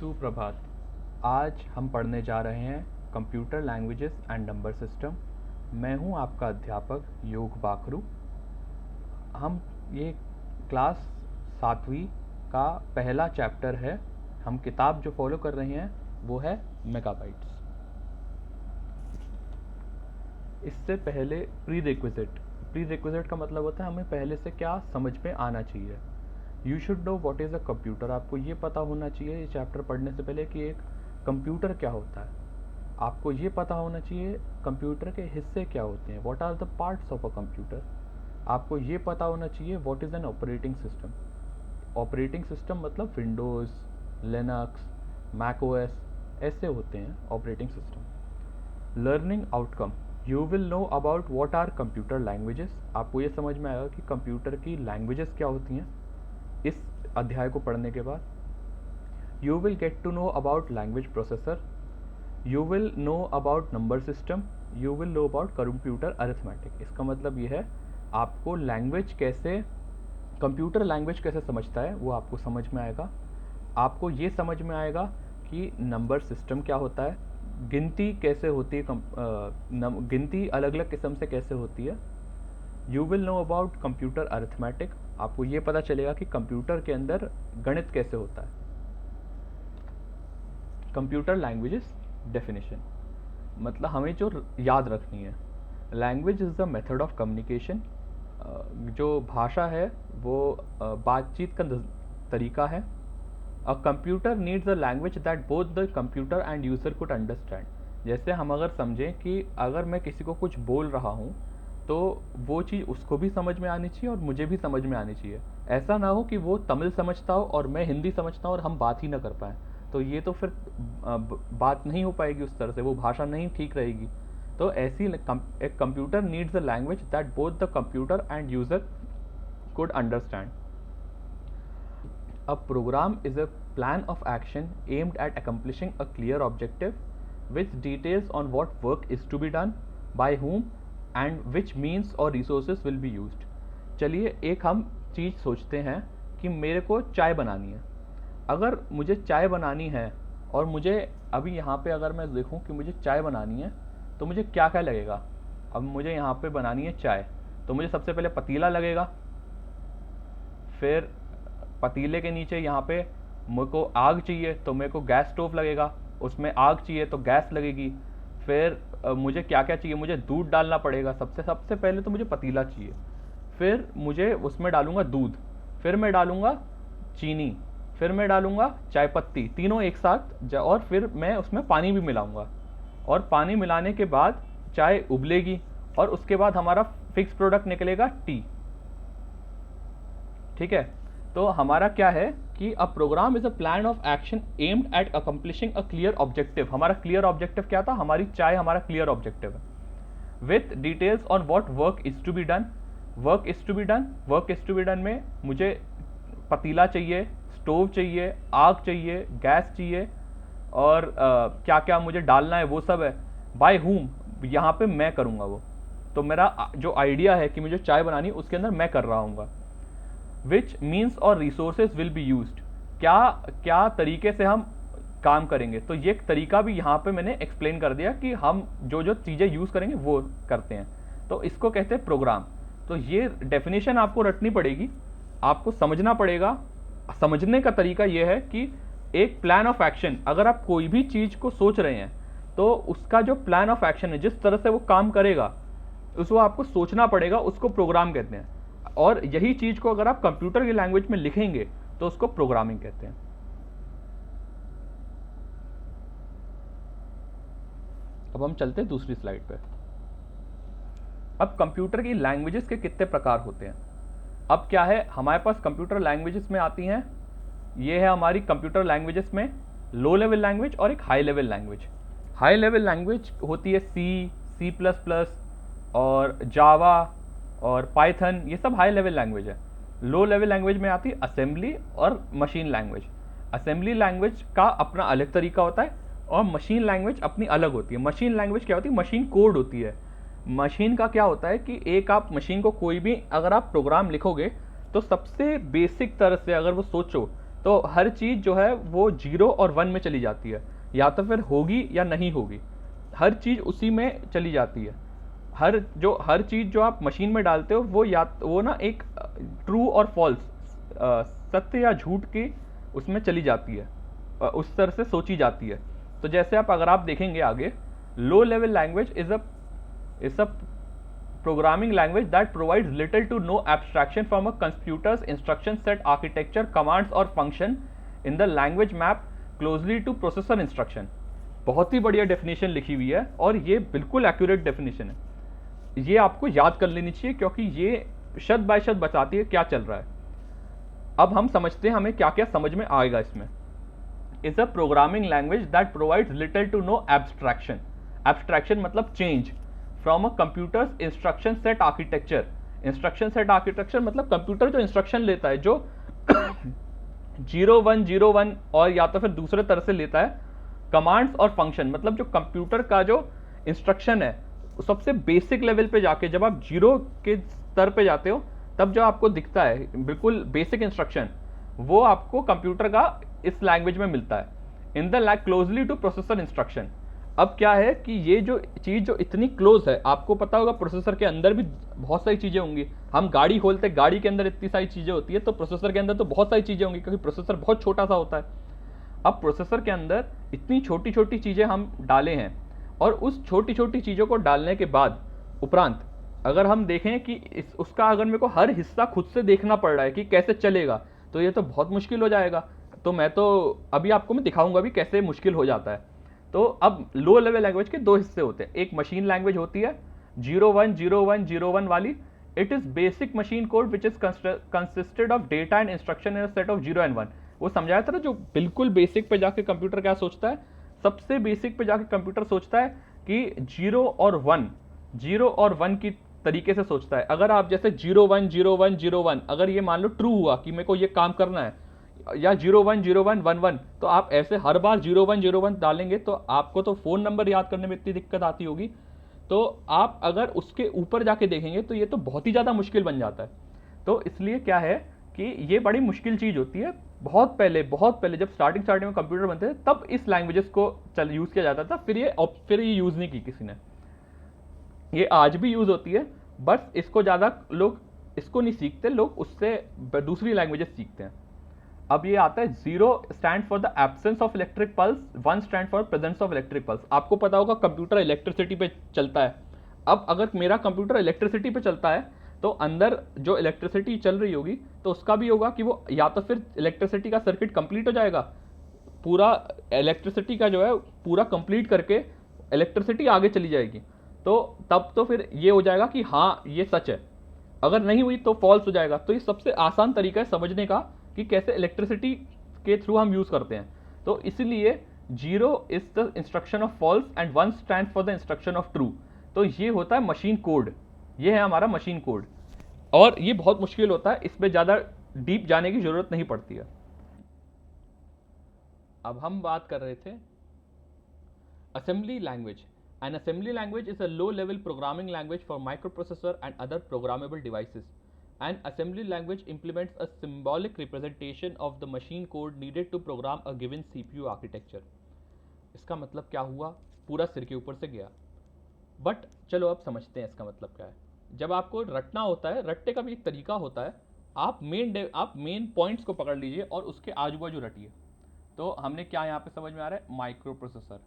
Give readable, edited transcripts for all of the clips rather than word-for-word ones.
सुप्रभात। आज हम पढ़ने जा रहे हैं computer languages and number system. मैं हूं आपका अध्यापक योग बाखरू। हम ये क्लास 7वीं का पहला चैप्टर है। हम किताब जो फॉलो कर रहे हैं वो है मेगाबाइट्स। इससे पहले प्री रिक्विजिट का मतलब होता है हमें पहले से क्या समझ में आना चाहिए। You should know what is a computer. आपको ये पता होना चाहिए ये चैप्टर पढ़ने से पहले कि एक कंप्यूटर क्या होता है। आपको ये पता होना चाहिए कंप्यूटर के हिस्से क्या होते हैं, what are the parts of a computer. आपको ये पता होना चाहिए what is an operating system. Operating system मतलब विंडोज़, लिनक्स, मैक ओएस ऐसे होते हैं operating system. Learning outcome, you will know about what are computer languages. आपको ये समझ में आएगा कि कंप्यूटर की लैंग्वेजेस क्या होती हैं इस अध्याय को पढ़ने के बाद। You will get to know about language processor, you will know about number system, you will know about computer arithmetic. इसका मतलब ये है आपको लैंग्वेज कैसे, कंप्यूटर लैंग्वेज कैसे समझता है वो आपको समझ में आएगा। आपको ये समझ में आएगा कि नंबर सिस्टम क्या होता है, गिनती कैसे होती है, गिनती अलग अलग किस्म से कैसे होती है। You will know about computer arithmetic, आपको ये पता चलेगा कि कंप्यूटर के अंदर गणित कैसे होता है। कंप्यूटर लैंग्वेजेस डेफिनेशन, मतलब हमें जो याद रखनी है, language is the method of communication. जो भाषा है वो बातचीत का तरीका है। A computer needs a language that both the computer end user could understand. जैसे हम अगर समझें कि अगर मैं किसी को कुछ बोल रहा हूँ तो वो चीज़ उसको भी समझ में आनी चाहिए और मुझे भी समझ में आनी चाहिए। ऐसा ना हो कि वो तमिल समझता हो और मैं हिंदी समझता हूँ और हम बात ही ना कर पाएँ, तो ये तो फिर बात नहीं हो पाएगी, उस तरह से वो भाषा नहीं ठीक रहेगी। तो ऐसी एक computer needs a language that both the computer end user could understand. A program is a plan of action aimed at accomplishing a clear objective, which details on what work is to be done, by whom, and which means or resources will be used. चलिए एक हम चीज़ सोचते हैं कि मेरे को चाय बनानी है। अगर मुझे चाय बनानी है और मुझे अभी यहाँ पे अगर मैं देखूँ कि मुझे चाय बनानी है तो मुझे क्या क्या लगेगा। अब मुझे यहाँ पे बनानी है चाय तो मुझे सबसे पहले पतीला लगेगा, फिर पतीले के नीचे यहाँ पे मेरे को आग चाहिए तो मेरे को गैस स्टोव लगेगा, उसमें आग चाहिए तो गैस लगेगी। फिर मुझे क्या क्या चाहिए, मुझे दूध डालना पड़ेगा। सबसे पहले तो मुझे पतीला चाहिए, फिर मुझे उसमें डालूंगा दूध, फिर मैं डालूंगा चीनी, फिर मैं डालूंगा चाय पत्ती, तीनों एक साथ, और फिर मैं उसमें पानी भी मिलाऊंगा। और पानी मिलाने के बाद चाय उबलेगी और उसके बाद हमारा फिक्स प्रोडक्ट निकलेगा टी। ठीक है, तो हमारा क्या है कि a program is a plan of action aimed at accomplishing a clear objective. हमारा क्लियर ऑब्जेक्टिव क्या था, हमारी चाय हमारा क्लियर ऑब्जेक्टिव है। With details on what work is to be done. Work is to be done में मुझे पतीला चाहिए, स्टोव चाहिए, आग चाहिए, गैस चाहिए, और क्या क्या मुझे डालना है वो सब है। बाय हुम, यहाँ पे मैं करूँगा वो, तो मेरा जो आइडिया है कि मुझे चाय बनानी उसके अंदर मैं कर रहा हूँ। विच मीन्स और रिसोर्सेज विल बी यूज्ड, क्या क्या तरीके से हम काम करेंगे। तो ये तरीका भी यहाँ पे मैंने एक्सप्लेन कर दिया कि हम जो जो चीज़ें यूज़ करेंगे वो करते हैं, तो इसको कहते हैं प्रोग्राम। तो ये डेफिनेशन आपको रटनी पड़ेगी, आपको समझना पड़ेगा। समझने का तरीका ये है कि एक प्लान ऑफ एक्शन, अगर आप कोई भी चीज़ को सोच रहे हैं तो उसका जो प्लान ऑफ एक्शन है, जिस तरह से वो काम करेगा उसको आपको सोचना पड़ेगा, उसको प्रोग्राम कहते हैं। और यही चीज को अगर आप कंप्यूटर की लैंग्वेज में लिखेंगे तो उसको प्रोग्रामिंग कहते हैं। अब हम चलते हैं दूसरी स्लाइड पे। अब कंप्यूटर की लैंग्वेजेस के कितने प्रकार होते हैं। अब क्या है, हमारे पास कंप्यूटर लैंग्वेजेस में आती हैं, ये है हमारी कंप्यूटर लैंग्वेजेस में लो लेवल लैंग्वेज और एक high level language. High level language होती है सी प्लस प्लस और जावा और पाइथन, ये सब हाई लेवल लैंग्वेज है। लो लेवल लैंग्वेज में आती है असेंबली और मशीन लैंग्वेज। असेंबली लैंग्वेज का अपना अलग तरीका होता है और मशीन लैंग्वेज अपनी अलग होती है। मशीन लैंग्वेज क्या होती है, मशीन कोड होती है। मशीन का क्या होता है कि एक आप मशीन को कोई भी अगर आप प्रोग्राम लिखोगे तो सबसे बेसिक तरह से अगर वो सोचो तो हर चीज़ जो है वो 0 और 1 में चली जाती है, या तो फिर होगी या नहीं होगी, हर चीज़ उसी में चली जाती है। हर चीज़ जो आप मशीन में डालते हो वो या वो ना एक ट्रू और फॉल्स, सत्य या झूठ की उसमें चली जाती है, उस तरह से सोची जाती है। तो जैसे अगर आप देखेंगे आगे, लो level language is a programming language that provides little to no abstraction from a computer's instruction set architecture, commands or function in the language map closely to processor instruction। बहुत ही बढ़िया डेफिनेशन लिखी हुई है और ये बिल्कुल एक्यूरेट डेफिनेशन है, ये आपको याद कर लेनी चाहिए क्योंकि ये शब्द बाय शब्द बताती है क्या चल रहा है। अब हम समझते हैं हमें क्या क्या समझ में आएगा इसमें। Is a programming language that provides little to no abstraction, abstraction मतलब change, from a computer's instruction set architecture. Instruction set architecture मतलब कंप्यूटर जो इंस्ट्रक्शन लेता है, जो 0101 और या तो फिर दूसरे तरह से लेता है कमांड्स और फंक्शन, मतलब जो कंप्यूटर का जो इंस्ट्रक्शन है सबसे बेसिक लेवल पे जाके, जब आप 0 के स्तर पे जाते हो तब जो आपको दिखता है बिल्कुल बेसिक इंस्ट्रक्शन, वो आपको कंप्यूटर का इस लैंग्वेज में मिलता है, in the closely two processor instruction. अब क्या है कि ये जो चीज़ जो इतनी क्लोज है, आपको पता होगा प्रोसेसर के अंदर भी बहुत सारी चीज़ें होंगी, हम गाड़ी खोलते हैं, गाड़ी के अंदर इतनी सारी चीज़ें होती है, तो प्रोसेसर के अंदर तो बहुत सारी चीज़ें होंगी क्योंकि प्रोसेसर बहुत छोटा सा होता है। अब प्रोसेसर के अंदर इतनी छोटी छोटी चीज़ें हम डाले हैं, और उस छोटी छोटी चीज़ों को डालने के बाद उपरांत अगर हम देखें कि उसका अगर मेरे को हर हिस्सा खुद से देखना पड़ रहा है कि कैसे चलेगा, तो ये तो बहुत मुश्किल हो जाएगा। तो मैं तो अभी आपको मैं दिखाऊंगा भी कैसे मुश्किल हो जाता है। तो अब लो लेवल लैंग्वेज के दो हिस्से होते हैं, एक मशीन लैंग्वेज होती है 010101 वाली, it is basic machine code which is consisted of data and instruction in a set of 0 and 1। वो समझाया था ना, जो बिल्कुल बेसिक पे जाके कंप्यूटर क्या सोचता है, सबसे बेसिक पे जाके कंप्यूटर सोचता है कि 0 और 1 की तरीके से सोचता है। अगर आप जैसे 010101 अगर ये मान लो ट्रू हुआ कि मेरे को ये काम करना है, या 010111, तो आप ऐसे हर बार 0101 डालेंगे तो आपको तो फोन नंबर याद करने में इतनी दिक्कत आती होगी। तो आप अगर उसके ऊपर जाके देखेंगे तो ये तो बहुत ही ज़्यादा मुश्किल बन जाता है। तो इसलिए क्या है कि ये बड़ी मुश्किल चीज़ होती है। बहुत पहले जब स्टार्टिंग में कंप्यूटर बनते थे तब इस लैंग्वेजेस को यूज़ किया जाता था, फिर ये यूज़ नहीं की किसी ने। ये आज भी यूज़ होती है, बस इसको ज़्यादा लोग इसको नहीं सीखते, लोग उससे दूसरी लैंग्वेजेस सीखते हैं। अब ये आता है 0 stand for the absence of electric pulse, 1 stand for presence of electric pulse. आपको पता होगा कंप्यूटर इलेक्ट्रिसिटी पे चलता है। अब अगर मेरा कंप्यूटर इलेक्ट्रिसिटी पे चलता है तो अंदर जो इलेक्ट्रिसिटी चल रही होगी तो उसका भी होगा कि वो या तो फिर इलेक्ट्रिसिटी का सर्किट कंप्लीट हो जाएगा, पूरा इलेक्ट्रिसिटी का जो है पूरा कंप्लीट करके इलेक्ट्रिसिटी आगे चली जाएगी, तो तब तो फिर ये हो जाएगा कि हाँ ये सच है। अगर नहीं हुई तो फॉल्स हो जाएगा। तो ये सबसे आसान तरीका है समझने का कि कैसे इलेक्ट्रिसिटी के थ्रू हम यूज करते हैं। तो इसलिए 0 is the instruction of false and 1 stand for the instruction of true. तो ये होता है मशीन कोड, ये है हमारा मशीन कोड, और ये बहुत मुश्किल होता है, इसमें ज़्यादा डीप जाने की ज़रूरत नहीं पड़ती है। अब हम बात कर रहे थे assembly language. An assembly language is a low-level programming language for microprocessor and other programmable devices. An assembly language implements a symbolic representation of the machine code needed to program a given CPU architecture. इसका मतलब क्या हुआ, पूरा सिर के ऊपर से गया, बट चलो अब समझते हैं इसका मतलब क्या है। जब आपको रटना होता है, रटने का भी एक तरीका होता है, आप मेन पॉइंट्स को पकड़ लीजिए और उसके आजू बाजू रटिए। तो हमने क्या यहाँ पे समझ में आ रहा है, माइक्रो प्रोसेसर,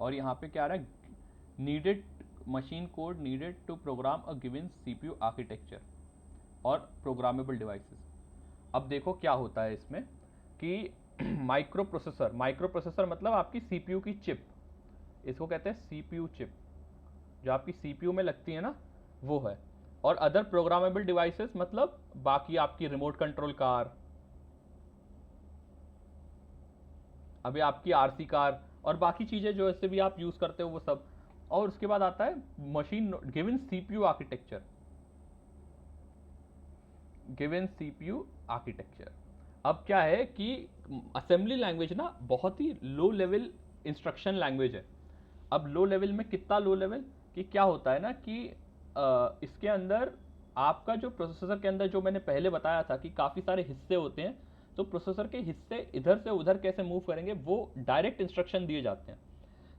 और यहाँ पे क्या आ रहा है, needed machine code needed to program a given CPU architecture और प्रोग्रामेबल डिवाइसेस। अब देखो क्या होता है इसमें कि माइक्रो प्रोसेसर मतलब आपकी सीपीयू की चिप, इसको कहते हैं सीपीयू चिप, जो आपकी सीपीयू में लगती है ना, वो है। और अदर प्रोग्रामेबल डिवाइसेस मतलब बाकी आपकी रिमोट कंट्रोल कार, अभी आपकी आरसी कार और बाकी चीजें जो ऐसे भी आप यूज करते हो वो सब। और उसके बाद आता है मशीन गिवन सीपीयू आर्किटेक्चर। अब क्या है कि असेंबली लैंग्वेज ना बहुत ही लो लेवल इंस्ट्रक्शन लैंग्वेज है। अब लो लेवल में कितना लो लेवल कि क्या होता है ना कि इसके अंदर आपका जो प्रोसेसर के अंदर जो मैंने पहले बताया था कि काफ़ी सारे हिस्से होते हैं, तो प्रोसेसर के हिस्से इधर से उधर कैसे मूव करेंगे वो डायरेक्ट इंस्ट्रक्शन दिए जाते हैं।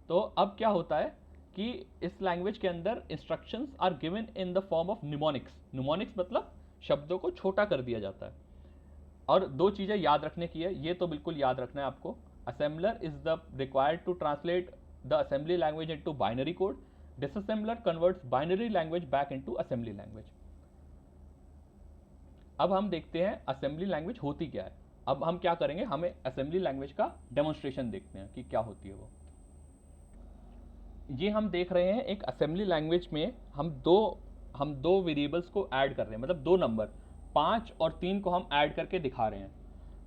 तो अब क्या होता है कि इस लैंग्वेज के अंदर instructions are given in the form of mnemonics. Mnemonics मतलब शब्दों को छोटा कर दिया जाता है। और दो चीज़ें याद रखने की है, ये तो बिल्कुल याद रखना है आपको। Assembler is the required to translate the assembly language into binary code. Disassembler converts binary language back into assembly language. अब हम देखते हैं असेंबली लैंग्वेज होती क्या है। अब हम क्या करेंगे, हमें असेंबली लैंग्वेज का डेमोन्स्ट्रेशन देखते हैं कि क्या होती है वो। ये हम देख रहे हैं एक असेंबली लैंग्वेज में हम दो वेरिएबल्स को ऐड कर रहे हैं, मतलब दो नंबर 5 और 3 को हम ऐड करके दिखा रहे हैं,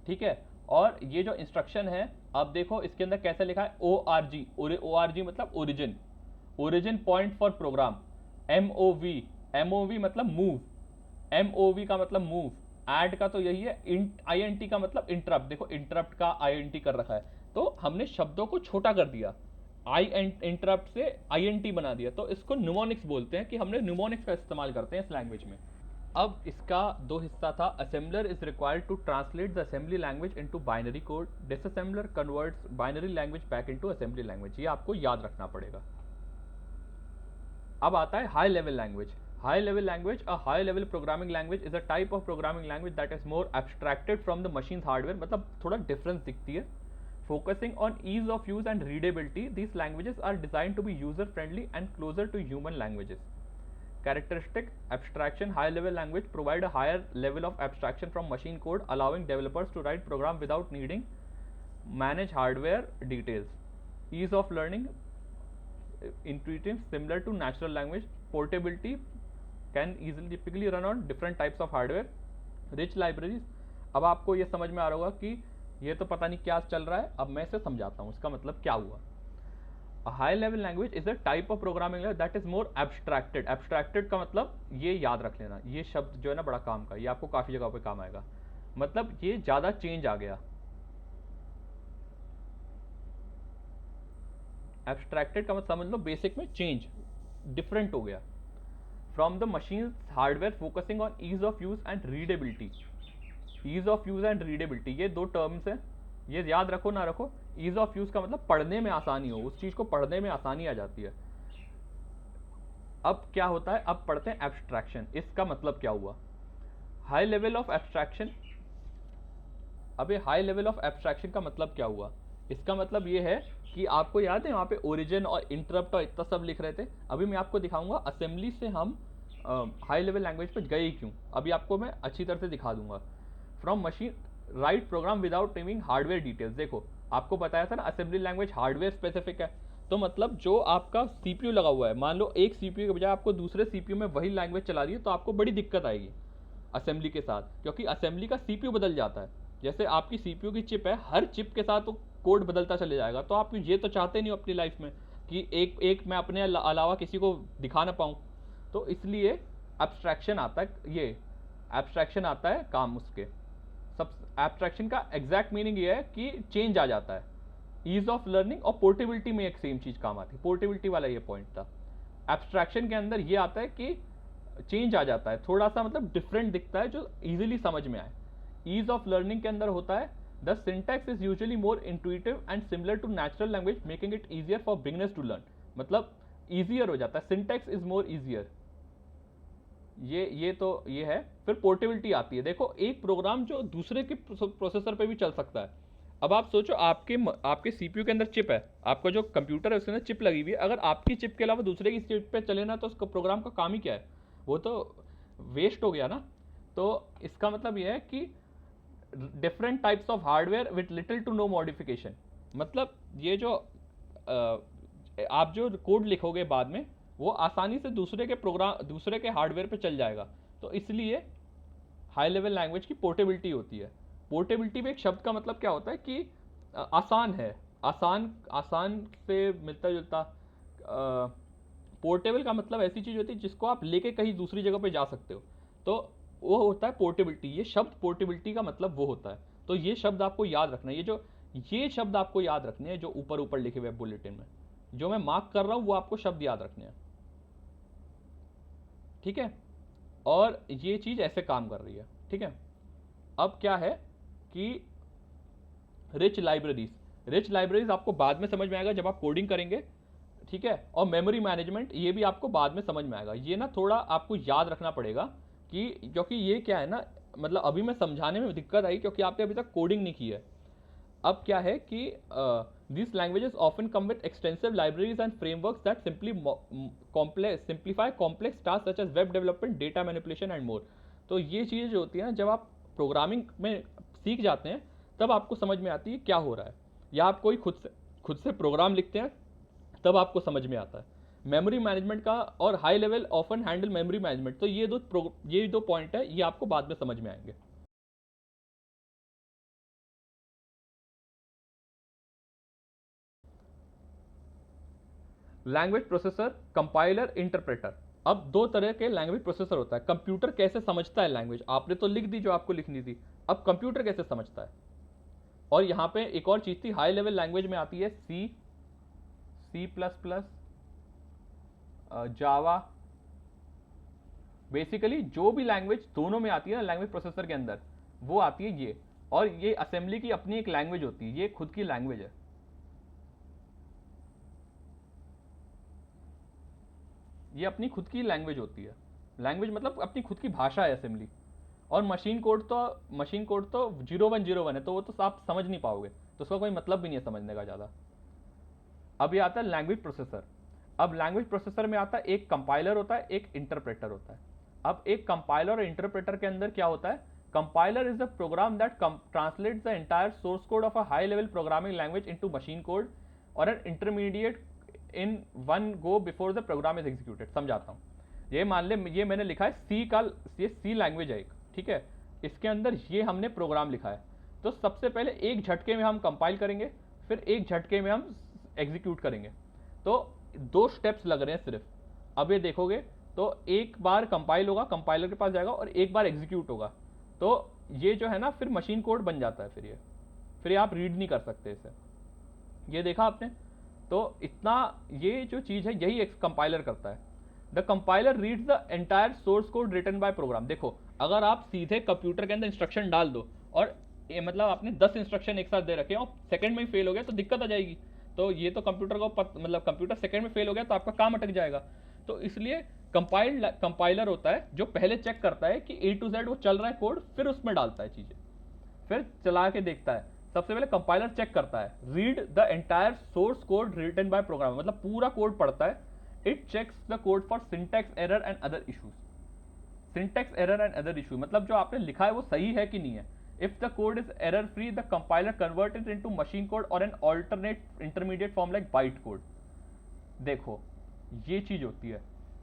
ठीक है। और ये जो इंस्ट्रक्शन है, अब देखो इसके अंदर कैसे लिखा है, ORG। ORG मतलब origin, origin point for program. MOV मतलब मूव, MOV का मतलब मूव। ऐड का तो यही है। INT का मतलब इंटरप्ट, देखो इंटरप्ट का INT कर रखा है। तो हमने शब्दों को छोटा कर दिया, इंटरप्ट से INT बना दिया, तो इसको न्यूमोनिक्स बोलते हैं कि हमने न्यूमोनिक्स का इस्तेमाल करते हैं इस लैंग्वेज में। अब इसका दो हिस्सा था। Assembler is required to translate the assembly language into binary code. Disassembler converts binary language back into assembly language. ये आपको याद रखना पड़ेगा। अब आता है high level language. High level language, a high level programming language is a type of programming language that is more abstracted from the machine hardware. मतलब थोड़ा डिफरेंस दिखती है। Focusing on ease of use and readability, these languages are designed to be user friendly and closer to human languages. Characteristic abstraction: high level language provide a higher level of abstraction from machine code, allowing developers to write program without needing manage hardware details. Ease of learning: intuitive, similar to natural language. Portability: can easily typically run on different types of hardware. Rich libraries. अब आपको ये समझ में आ रहा होगा कि ये तो पता नहीं क्या चल रहा है, अब मैं इसे समझाता हूँ इसका मतलब क्या हुआ। A high level language is a type of programming language that is more abstracted. Abstracted का मतलब ये याद रख लेना, ये शब्द जो है ना बड़ा काम का, ये आपको काफी जगह पे काम आएगा। मतलब ये ज्यादा चेंज आ गया। एब्स्ट्रैक्टेड का मतलब समझ लो बेसिक में चेंज, डिफरेंट हो गया। From the machine hardware, focusing on ease of use and readability. Ease of use and readability, ये दो टर्म्स हैं, ये याद रखो ना रखो। ईज ऑफ यूज का मतलब पढ़ने में आसानी हो, उस चीज को पढ़ने में आसानी आ जाती है। अब क्या होता है, अब पढ़ते हैं एब्स्ट्रैक्शन। इसका मतलब क्या हुआ, हाई लेवल ऑफ एब्स्ट्रैक्शन। अब ये हाई लेवल ऑफ एब्स्ट्रैक्शन का मतलब क्या हुआ, इसका मतलब ये है कि आपको याद है वहाँ पे ओरिजिन और इंटरप्ट और इतना सब लिख रहे थे। अभी मैं आपको दिखाऊंगा असेंबली से हम हाई लेवल लैंग्वेज पे गए क्यों, अभी आपको मैं अच्छी तरह से दिखा दूंगा। From machine write program without naming hardware details. देखो आपको बताया था ना असेंबली लैंग्वेज हार्डवेयर स्पेसिफिक है, तो मतलब जो आपका सीपीयू लगा हुआ है, मान लो एक सीपीयू के बजाय आपको दूसरे सीपीयू में वही लैंग्वेज चला रही है, तो आपको बड़ी दिक्कत आएगी असेंबली के साथ, क्योंकि असेंबली का सीपीयू बदल जाता है। जैसे आपकी सीपीयू की चिप है, हर चिप के साथ वो कोड बदलता चले जाएगा, तो आप ये तो चाहते नहीं हो अपनी लाइफ में कि एक मैं अपने अलावा किसी को दिखा ना पाऊँ। तो इसलिए एब्स्ट्रैक्शन आता है, ये एब्स्ट्रैक्शन आता है काम उसके। सब एब्स्ट्रैक्शन का एग्जैक्ट मीनिंग ये है कि चेंज आ जाता है। ईज ऑफ लर्निंग और पोर्टेबिलिटी में एक सेम चीज काम आती है, पोर्टेबिलिटी वाला ये पॉइंट था। एब्स्ट्रैक्शन के अंदर ये आता है कि चेंज आ जाता है, थोड़ा सा मतलब डिफरेंट दिखता है जो इजीली समझ में आए। ईज ऑफ लर्निंग के अंदर होता है the syntax is usually more intuitive and similar to natural language, making it easier for beginners to learn. मतलब ईजियर हो जाता है, सिंटैक्स इज मोर ईजियर। ये तो ये है। फिर पोर्टेबिलिटी आती है। देखो एक प्रोग्राम जो दूसरे के प्रोसेसर पे भी चल सकता है। अब आप सोचो आपके सीपीयू के अंदर चिप है, आपका जो कंप्यूटर है उसके अंदर चिप लगी हुई है, अगर आपकी चिप के अलावा दूसरे की चिप पे चले ना, तो उसका प्रोग्राम का काम ही क्या है, वो तो वेस्ट हो गया ना। तो इसका मतलब ये है कि different types of hardware with little to no modification. मतलब ये जो आप जो कोड लिखोगे बाद में, वो आसानी से दूसरे के हार्डवेयर पे चल जाएगा। तो इसलिए हाई लेवल लैंग्वेज की पोर्टेबिलिटी होती है। पोर्टेबिलिटी में एक शब्द का मतलब क्या होता है कि आसान है, आसान से मिलता जुलता। पोर्टेबल का मतलब ऐसी चीज होती है जिसको आप लेके कहीं दूसरी जगह पे जा सकते हो, तो वो होता है पोर्टेबिलिटी। ये शब्द पोर्टेबिलिटी का मतलब वो होता है। तो ये शब्द आपको याद रखना है, ये शब्द आपको याद रखने हैं जो ऊपर ऊपर लिखे हुए बुलेटिन में, जो मैं मार्क कर रहा हूं वो आपको शब्द याद रखने हैं, ठीक है। और ये चीज ऐसे काम कर रही है, ठीक है। अब क्या है कि रिच लाइब्रेरीज आपको बाद में समझ में आएगा जब आप कोडिंग करेंगे, ठीक है। और मेमोरी मैनेजमेंट ये भी आपको बाद में समझ में आएगा। ये ना थोड़ा आपको याद रखना पड़ेगा कि क्योंकि ये क्या है ना, मतलब अभी मैं समझाने में दिक्कत आई क्योंकि आपने अभी तक कोडिंग नहीं की है। अब क्या है कि these languages often come with extensive libraries and frameworks that simplify complex tasks such as web development, data manipulation and more। तो ये चीज़ें जो होती है ना, जब आप प्रोग्रामिंग में सीख जाते हैं तब आपको समझ में आती है क्या हो रहा है, या आप कोई खुद से प्रोग्राम लिखते हैं तब आपको समझ में आता है। मेमोरी मैनेजमेंट का और high level often handle memory management, तो ये दो पॉइंट है, ये आपको बाद में समझ में आएंगे। Language processor, compiler, interpreter. अब दो तरह के लैंग्वेज प्रोसेसर होता है। कंप्यूटर कैसे समझता है लैंग्वेज, आपने तो लिख दी जो आपको लिखनी थी, अब कंप्यूटर कैसे समझता है। और यहाँ पे एक और चीज थी, हाई लेवल लैंग्वेज में आती है सी प्लस प्लस, जावा। बेसिकली जो भी लैंग्वेज दोनों में आती है ना लैंग्वेज प्रोसेसर के अंदर, वो आती है ये। और ये असेंबली की अपनी एक लैंग्वेज होती है, ये खुद की लैंग्वेज है। ये अपनी खुद की लैंग्वेज होती है। लैंग्वेज मतलब अपनी खुद की भाषा है असेंबली। और मशीन कोड तो 0101 है, तो वो तो आप समझ नहीं पाओगे, तो उसका कोई मतलब भी नहीं है समझने का ज़्यादा। अब ये आता है लैंग्वेज प्रोसेसर। अब लैंग्वेज प्रोसेसर में आता है एक कंपाइलर होता है, एक इंटरप्रेटर होता है। अब एक कंपाइलर और इंटरप्रेटर के अंदर क्या होता है, compiler is the program that translates the entire source code of a high level programming language into machine code और an intermediate in one go before the program is executed. समझाता हूँ। ये मान ले ये मैंने लिखा है ये सी लैंग्वेज है एक, ठीक है। इसके अंदर ये हमने प्रोग्राम लिखा है, तो सबसे पहले एक झटके में हम कंपाइल करेंगे, फिर एक झटके में हम एग्जीक्यूट करेंगे। तो दो स्टेप्स लग रहे हैं सिर्फ। अब ये देखोगे तो एक बार कंपाइल होगा, कंपाइलर के पास जाएगा, और एक बार एग्जीक्यूट होगा। तो ये जो है ना फिर मशीन कोड बन जाता है। फिर ये आप रीड नहीं कर सकते इसे। ये देखा आपने। तो इतना ये जो चीज़ है यही एक कंपाइलर करता है। The compiler reads the entire source code written by program. देखो अगर आप सीधे कंप्यूटर के अंदर इंस्ट्रक्शन डाल दो और मतलब आपने 10 इंस्ट्रक्शन एक साथ दे रखे हैं और सेकंड में ही फेल हो गया तो दिक्कत आ जाएगी। तो ये तो कंप्यूटर को मतलब कंप्यूटर सेकंड में फेल हो गया तो आपका काम अटक जाएगा। तो इसलिए कंपाइलर होता है जो पहले चेक करता है कि A to Z वो चल रहा है कोड, फिर उसमें डालता है चीज़ें, फिर चला के देखता है। सबसे पहले कंपाइलर चेक करता है, read the entire source code written by program, मतलब पूरा कोड पढ़ता है। It checks the code for syntax error and other issues. Syntax error and other issue मतलब जो आपने लिखा है वो सही है कि नहीं है। If the code is error free the compiler convert it into machine code और an alternate intermediate form like byte code. देखो ये चीज होती है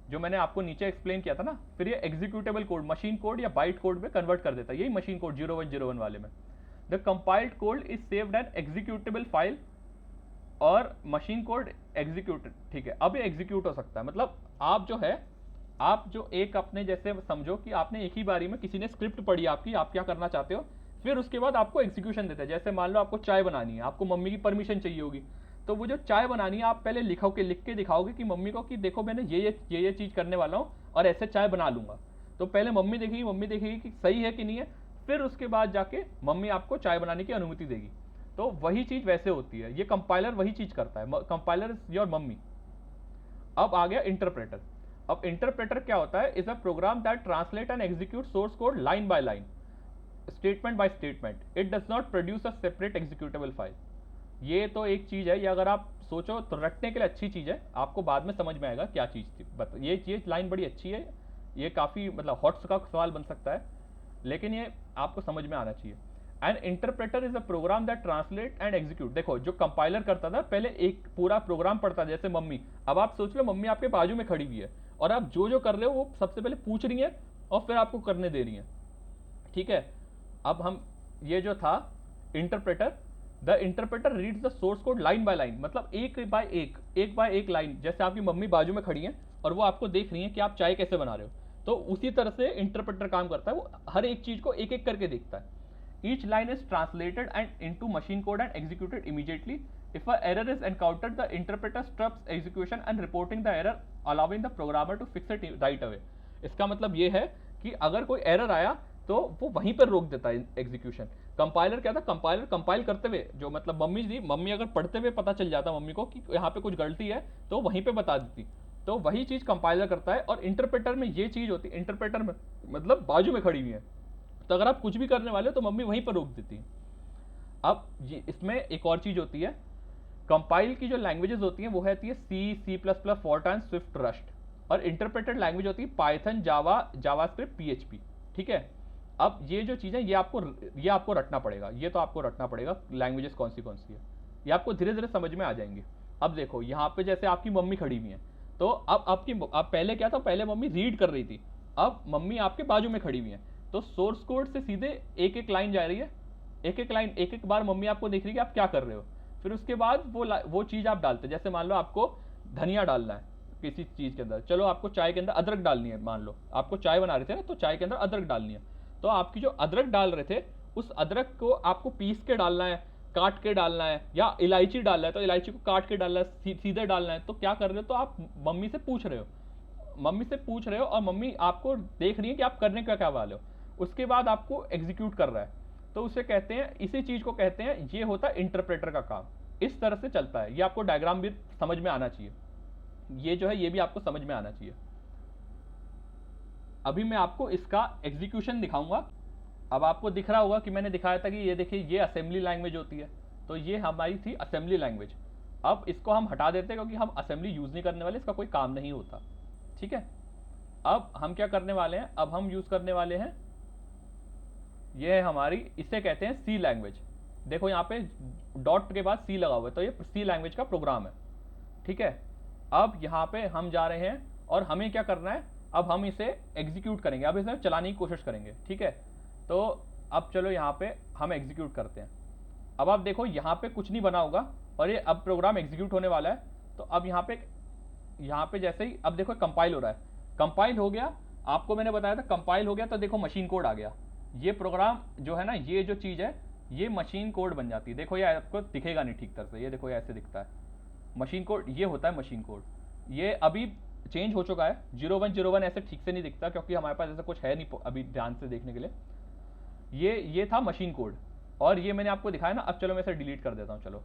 जो मैंने आपको नीचे एक्सप्लेन किया था ना। फिर ये एग्जीक्यूटेबल कोड मशीन कोड या बाइट कोड में कन्वर्ट कर देता है, यही मशीन कोड 0101 वाले में। The compiled code is saved N executable file और मशीन कोड एग्जीक्यूटेड, ठीक है। अब ये एग्जीक्यूट हो सकता है, मतलब आप जो है आप जो एक अपने जैसे समझो कि आपने एक ही बारी में किसी ने स्क्रिप्ट पढ़ी आपकी, आप क्या करना चाहते हो, फिर उसके बाद आपको एग्जीक्यूशन देता है। जैसे मान लो आपको चाय बनानी है, आपको मम्मी की परमिशन चाहिए होगी, तो वो जो चाय बनानी है आप पहले लिख के दिखाओगे कि मम्मी को कि देखो मैंने ये चीज़ करने वाला हूँ और ऐसे चाय बना लूंगा। तो पहले मम्मी देखेगी कि सही है कि नहीं है, फिर उसके बाद जाके मम्मी आपको चाय बनाने की अनुमति देगी। तो वही चीज़ वैसे होती है, ये कंपाइलर वही चीज़ करता है। Compiler is your mummy. अब आ गया इंटरप्रेटर। अब इंटरप्रेटर क्या होता है, is a program that translate and execute source code line by line, statement by statement. It does not produce a separate executable file. ये तो एक चीज है, ये अगर आप सोचो तो रटने के लिए अच्छी चीज है, आपको बाद में समझ में आएगा क्या चीज थी। ये लाइन बड़ी अच्छी है, ये काफी मतलब हॉट्स का सवाल बन सकता है, लेकिन ये आपको समझ में आना चाहिए। And interpreter is a program that translate and execute. देखो जो कंपाइलर करता था पहले एक पूरा प्रोग्राम पढ़ता था, जैसे मम्मी। अब आप सोच लो मम्मी आपके बाजू में खड़ी हुई है और आप जो कर रहे हो वो सबसे पहले पूछ रही है और फिर आपको करने दे रही है, ठीक है। अब हम ये जो था interpreter, the interpreter reads the source code line by line, मतलब एक बाय एक लाइन। जैसे आपकी मम्मी बाजू में खड़ी है और वो आपको देख रही है कि आप चाय कैसे बना रहे हो, तो उसी तरह से इंटरप्रेटर काम करता है, वो हर एक चीज को एक एक करके देखता है। Each line is translated and into machine code and executed immediately. If a error is encountered the interpreter stops execution and reporting the error allowing the programmer to fix it right away. इसका मतलब ये है कि अगर कोई error आया तो वो वहीं पर रोक देता है एग्जीक्यूशन। कंपाइलर क्या था, कंपाइलर कंपाइल करते हुए जो मतलब मम्मी थी, मम्मी अगर पढ़ते हुए पता चल जाता मम्मी को कि यहाँ पे कुछ गलती है तो वहीं पे बता देती। तो वही चीज कंपाइलर करता है। और इंटरप्रेटर में ये चीज होती है, इंटरप्रेटर में मतलब बाजू में खड़ी हुई है, तो अगर आप कुछ भी करने वाले हो तो मम्मी वहीं पर रोक देती है। अब ये इसमें एक और चीज होती है, कंपाइल की जो लैंग्वेजेस होती हैं वो होती है C, C plus plus, Fortran, Swift, Rust. और इंटरप्रेटेड लैंग्वेज होती है पाइथन, जावा, जावास्क्रिप्ट, पीएचपी। ठीक है। अब ये जो चीज़ें ये आपको रटना पड़ेगा, ये तो आपको रटना पड़ेगा लैंग्वेजेस कौन सी है, ये आपको धीरे धीरे समझ में आ जाएंगे। अब देखो यहाँ पे जैसे आपकी मम्मी खड़ी हुई है, तो अब पहले क्या था, पहले मम्मी रीड कर रही थी, अब मम्मी आपके बाजू में खड़ी हुई है, तो सोर्स कोड से सीधे एक एक लाइन जा रही है, एक एक लाइन, एक एक बार मम्मी आपको देख रही है कि आप क्या कर रहे हो। फिर उसके बाद वो चीज़ आप डालते, जैसे मान लो आपको धनिया डालना है किसी चीज़ के अंदर, चलो आपको चाय के अंदर अदरक डालनी है, मान लो आपको चाय बना रहे थे ना, तो चाय के अंदर अदरक डालनी है, तो आपकी जो अदरक डाल रहे थे उस अदरक को आपको पीस के डालना है, काट के डालना है, या इलायची डालना है तो इलायची को काट के डालना है, सीधे डालना है। तो क्या कर रहे हो, तो आप मम्मी से पूछ रहे हो, और मम्मी आपको देख रही है कि आप करने का क्या वाले हो, उसके बाद आपको एग्जीक्यूट कर रहा है। तो उसे कहते हैं, इसी चीज को कहते हैं, ये होता है इंटरप्रेटर का काम। इस तरह से चलता है। ये आपको डायग्राम भी समझ में आना चाहिए, ये जो है ये भी आपको समझ में आना चाहिए। अभी मैं आपको इसका एग्जीक्यूशन दिखाऊंगा। अब आपको दिख रहा होगा कि मैंने दिखाया था कि ये देखिए ये असेंबली लैंग्वेज होती है, तो ये हमारी थी असेंबली लैंग्वेज। अब इसको हम हटा देते हैं क्योंकि हम असेंबली यूज नहीं करने वाले, इसका कोई काम नहीं होता। ठीक है। अब हम क्या करने वाले हैं, अब हम यूज करने वाले हैं, ये है हमारी, इसे कहते हैं सी लैंग्वेज। देखो यहाँ पे डॉट के बाद सी लगा हुआ है, तो ये सी लैंग्वेज का प्रोग्राम है। ठीक है। अब यहाँ पे हम जा रहे हैं और हमें क्या करना है, अब हम इसे एग्जीक्यूट करेंगे, अब इसे चलाने की कोशिश करेंगे। ठीक है। तो अब चलो यहाँ पे हम एग्जीक्यूट करते हैं। अब आप देखो यहाँ पे कुछ नहीं बना होगा और ये अब प्रोग्राम एग्जीक्यूट होने वाला है। तो अब यहाँ पे जैसे ही अब देखो कंपाइल हो रहा है, कंपाइल हो गया, आपको मैंने बताया था कंपाइल हो गया, तो देखो मशीन कोड आ गया। ये प्रोग्राम जो है ना, ये जो चीज़ है ये मशीन कोड बन जाती है। देखो ये आपको दिखेगा नहीं ठीक तरह से, ये देखो ये ऐसे दिखता है मशीन कोड, ये होता है मशीन कोड। ये अभी चेंज हो चुका है, 0101 ऐसे ठीक से नहीं दिखता क्योंकि हमारे पास ऐसा कुछ है नहीं अभी ध्यान से देखने के लिए। ये था मशीन कोड, और ये मैंने आपको दिखाया ना। अब चलो मैं इसे डिलीट कर देता हूँ, चलो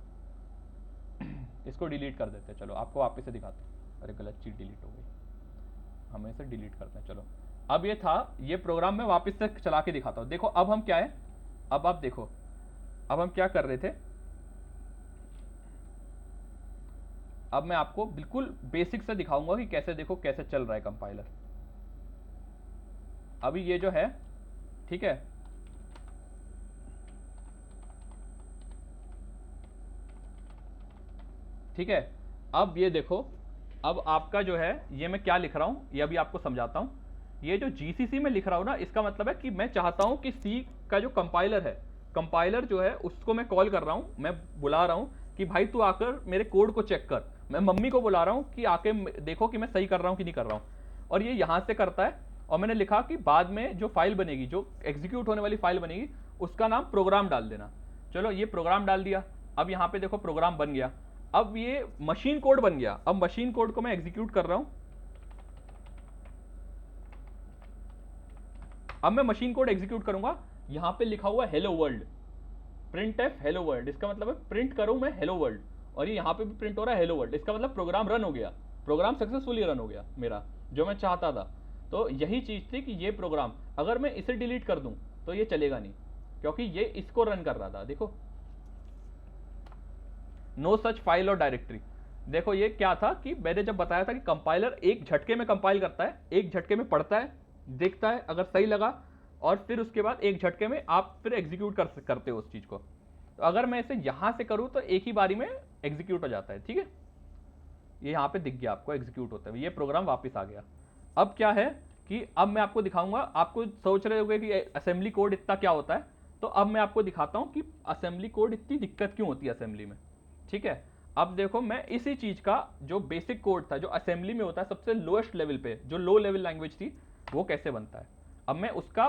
इसको डिलीट कर देते हैं, चलो आपको वापस से दिखाते हैं। अरे गलत चीज़ डिलीट हो गई, हमें इसे डिलीट करते हैं। चलो अब ये था, ये प्रोग्राम मैं वापस से चला के दिखाता हूँ। देखो अब हम क्या है, अब आप देखो अब हम क्या कर रहे थे। अब मैं आपको बिल्कुल बेसिक से दिखाऊंगा कि कैसे, देखो कैसे चल रहा है कंपाइलर। अभी ये जो है, ठीक है, ठीक है। अब ये देखो, अब आपका जो है ये मैं क्या लिख रहा हूं, ये अभी आपको समझाता हूं। ये जो जीसीसी में लिख रहा हूं ना, इसका मतलब है कि मैं चाहता हूं कि सी का जो कंपाइलर है, कंपाइलर जो है उसको मैं कॉल कर रहा हूं, मैं बुला रहा हूं कि भाई तू आकर मेरे कोड को चेक कर। मैं मम्मी को बुला रहा हूं कि आके देखो कि मैं सही कर रहा हूं कि नहीं कर रहा हूं, और ये यहां से करता है। और मैंने लिखा कि बाद में जो फाइल बनेगी, जो एग्जीक्यूट होने वाली फाइल बनेगी, उसका नाम प्रोग्राम डाल देना। चलो ये प्रोग्राम डाल दिया। अब यहाँ पे देखो प्रोग्राम बन गया। अब ये मशीन कोड बन गया। अब मशीन कोड को मैं एग्जीक्यूट कर रहा हूं। अब मैं मशीन कोड एग्जीक्यूट करूंगा, यहां पे लिखा हुआ hello world, print F hello world. इसका मतलब है प्रिंट करूं मैं हेलो वर्ल्ड, और ये यहां पे भी प्रिंट हो रहा है हेलो वर्ल्ड। इसका मतलब प्रोग्राम रन हो गया, प्रोग्राम सक्सेसफुली रन हो गया मेरा, जो मैं चाहता था। तो यही चीज थी कि ये प्रोग्राम अगर मैं इसे डिलीट कर दूं तो ये चलेगा नहीं, क्योंकि ये इसको रन कर रहा था। देखो नो सच फाइल और डायरेक्टरी। देखो ये क्या था कि मैंने जब बताया था कि कंपाइलर एक झटके में कंपाइल करता है, एक झटके में पढ़ता है, देखता है अगर सही लगा, और फिर उसके बाद एक झटके में आप फिर एग्जीक्यूट करते हो उस चीज को। तो अगर मैं इसे यहां से करूं तो एक ही बारी में एग्जीक्यूट हो जाता है। ठीक है, ये यहां पे दिख गया आपको एग्जीक्यूट होता है, ये प्रोग्राम वापस आ गया। अब क्या है कि अब मैं आपको दिखाऊंगा, आपको सोच रहे होगे कि असेंबली कोड इतना क्या होता है, तो अब मैं आपको दिखाता हूं कि असेंबली कोड इतनी दिक्कत क्यों होती है असेंबली में। ठीक है। अब देखो मैं इसी चीज का जो बेसिक कोड था, जो असेंबली में होता है सबसे लोएस्ट लेवल पे, जो लो लेवल लैंग्वेज थी, वो कैसे बनता है, अब मैं उसका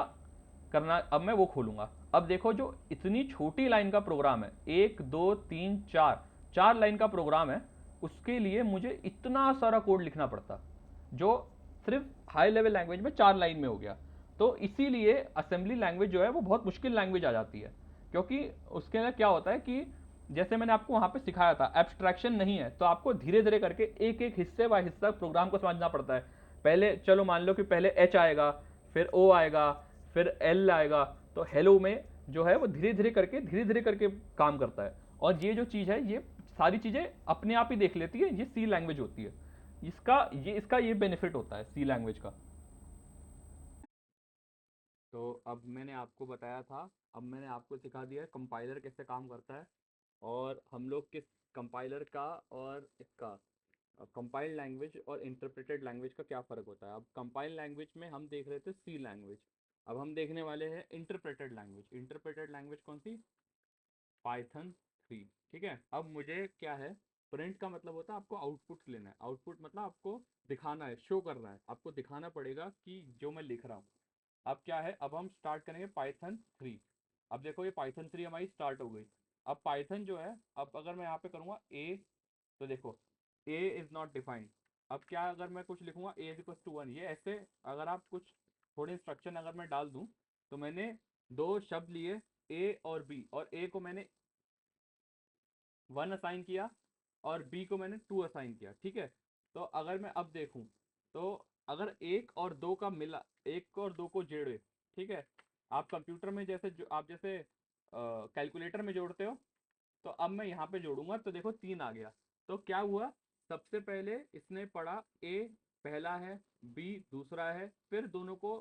करना, अब मैं वो खोलूंगा। अब देखो जो इतनी छोटी लाइन का प्रोग्राम है, 1 2 3 4 4 लाइन का प्रोग्राम है, उसके लिए मुझे इतना सारा कोड लिखना पड़ता, जो सिर्फ हाई लेवल लैंग्वेज में 4 लाइन में हो गया। तो इसीलिए असेंबली लैंग्वेज जो है वो बहुत मुश्किल लैंग्वेज आ जाती है, क्योंकि उसके अंदर क्या होता है कि जैसे मैंने आपको वहां पे सिखाया था, एब्स्ट्रैक्शन नहीं है, तो आपको धीरे धीरे करके एक एक हिस्से बाय हिस्सा प्रोग्राम को समझना पड़ता है। पहले चलो मान लो कि पहले एच आएगा, फिर ओ आएगा, फिर एल आएगा, तो हेलो में जो है वो धीरे धीरे करके काम करता है। और ये जो चीज़ है, ये सारी चीज़ें अपने आप ही देख लेती है, ये सी लैंग्वेज होती है। इसका ये बेनिफिट होता है सी लैंग्वेज का। तो अब मैंने आपको बताया था, अब मैंने आपको सिखा दिया है कंपाइलर कैसे काम करता है, और हम लोग किस कंपाइलर का और इसका कंपाइल्ड लैंग्वेज और इंटरप्रेटेड लैंग्वेज का क्या फ़र्क होता है। अब कंपाइल्ड लैंग्वेज में हम देख रहे थे सी लैंग्वेज, अब हम देखने वाले हैं इंटरप्रेटेड लैंग्वेज। इंटरप्रेटेड लैंग्वेज कौन सी? पाइथन 3। ठीक है, अब मुझे क्या है, प्रिंट का मतलब होता है आपको आउटपुट लेना है। आउटपुट मतलब आपको दिखाना है, शो करना है, आपको दिखाना पड़ेगा कि जो मैं लिख रहा हूँ। अब क्या है, अब हम स्टार्ट करेंगे पाइथन 3। अब देखो ये पाइथन 3 हमारी स्टार्ट हो गई। अब पाइथन जो है, अब अगर मैं यहाँ पे करूँगा ए, तो देखो ए इज़ नॉट डिफाइंड। अब क्या, अगर मैं कुछ लिखूंगा ए इज इक्वल टू 1, ये ऐसे अगर आप कुछ थोड़े इंस्ट्रक्शन अगर मैं डाल दूं, तो मैंने दो शब्द लिए ए और बी, और ए को मैंने 1 असाइन किया और बी को मैंने 2 असाइन किया। ठीक है, तो अगर मैं अब देखूं, तो अगर एक और दो का मिला, एक और दो को जोड़े, ठीक है, आप कंप्यूटर में जैसे जो आप जैसे कैलकुलेटर में जोड़ते हो, तो अब मैं यहाँ पे जोड़ूंगा तो देखो 3 आ गया। तो क्या हुआ, सबसे पहले इसने पढ़ा ए पहला है, बी दूसरा है, फिर दोनों को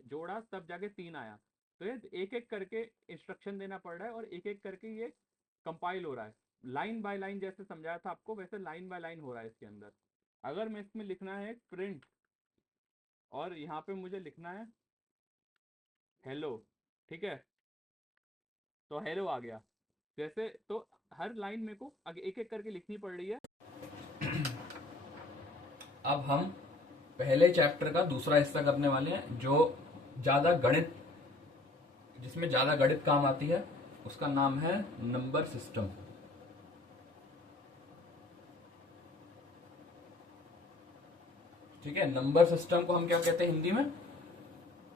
जोड़ा तब जाके 3 आया। तो ये एक एक करके इंस्ट्रक्शन देना पड़ रहा है, और एक एक करके ये कंपाइल हो रहा है। लाइन बाय लाइन जैसे समझाया था आपको, वैसे लाइन बाय लाइन हो रहा है इसके अंदर। अगर मैं इसमें लिखना है प्रिंट, और यहाँ पे मुझे लिखना है हेलो, ठीक है, तो हेलो आ गया। जैसे तो हर लाइन मेरे को एक एक करके लिखनी पड़ रही है। अब हम पहले चैप्टर का दूसरा हिस्सा करने वाले हैं, जो ज्यादा गणित, जिसमें ज्यादा गणित काम आती है, उसका नाम है नंबर सिस्टम। ठीक है, नंबर सिस्टम को हम क्या कहते हैं हिंदी में?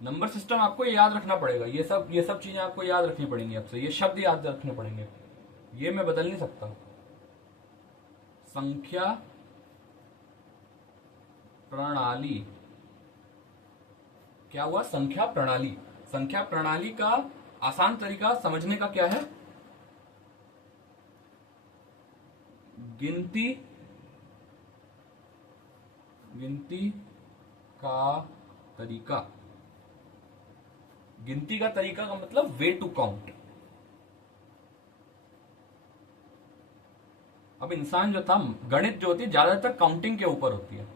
नंबर सिस्टम आपको याद रखना पड़ेगा, ये सब चीजें आपको याद रखनी पड़ेंगी, आपसे ये शब्द याद रखने पड़ेंगे, ये मैं बदल नहीं सकता। संख्या प्रणाली, क्या हुआ? संख्या प्रणाली। संख्या प्रणाली का आसान तरीका समझने का क्या है? गिनती, गिनती का तरीका। गिनती का तरीका का मतलब वे टू काउंट। अब इंसान जो था, गणित जो होती है ज्यादातर काउंटिंग के ऊपर होती है,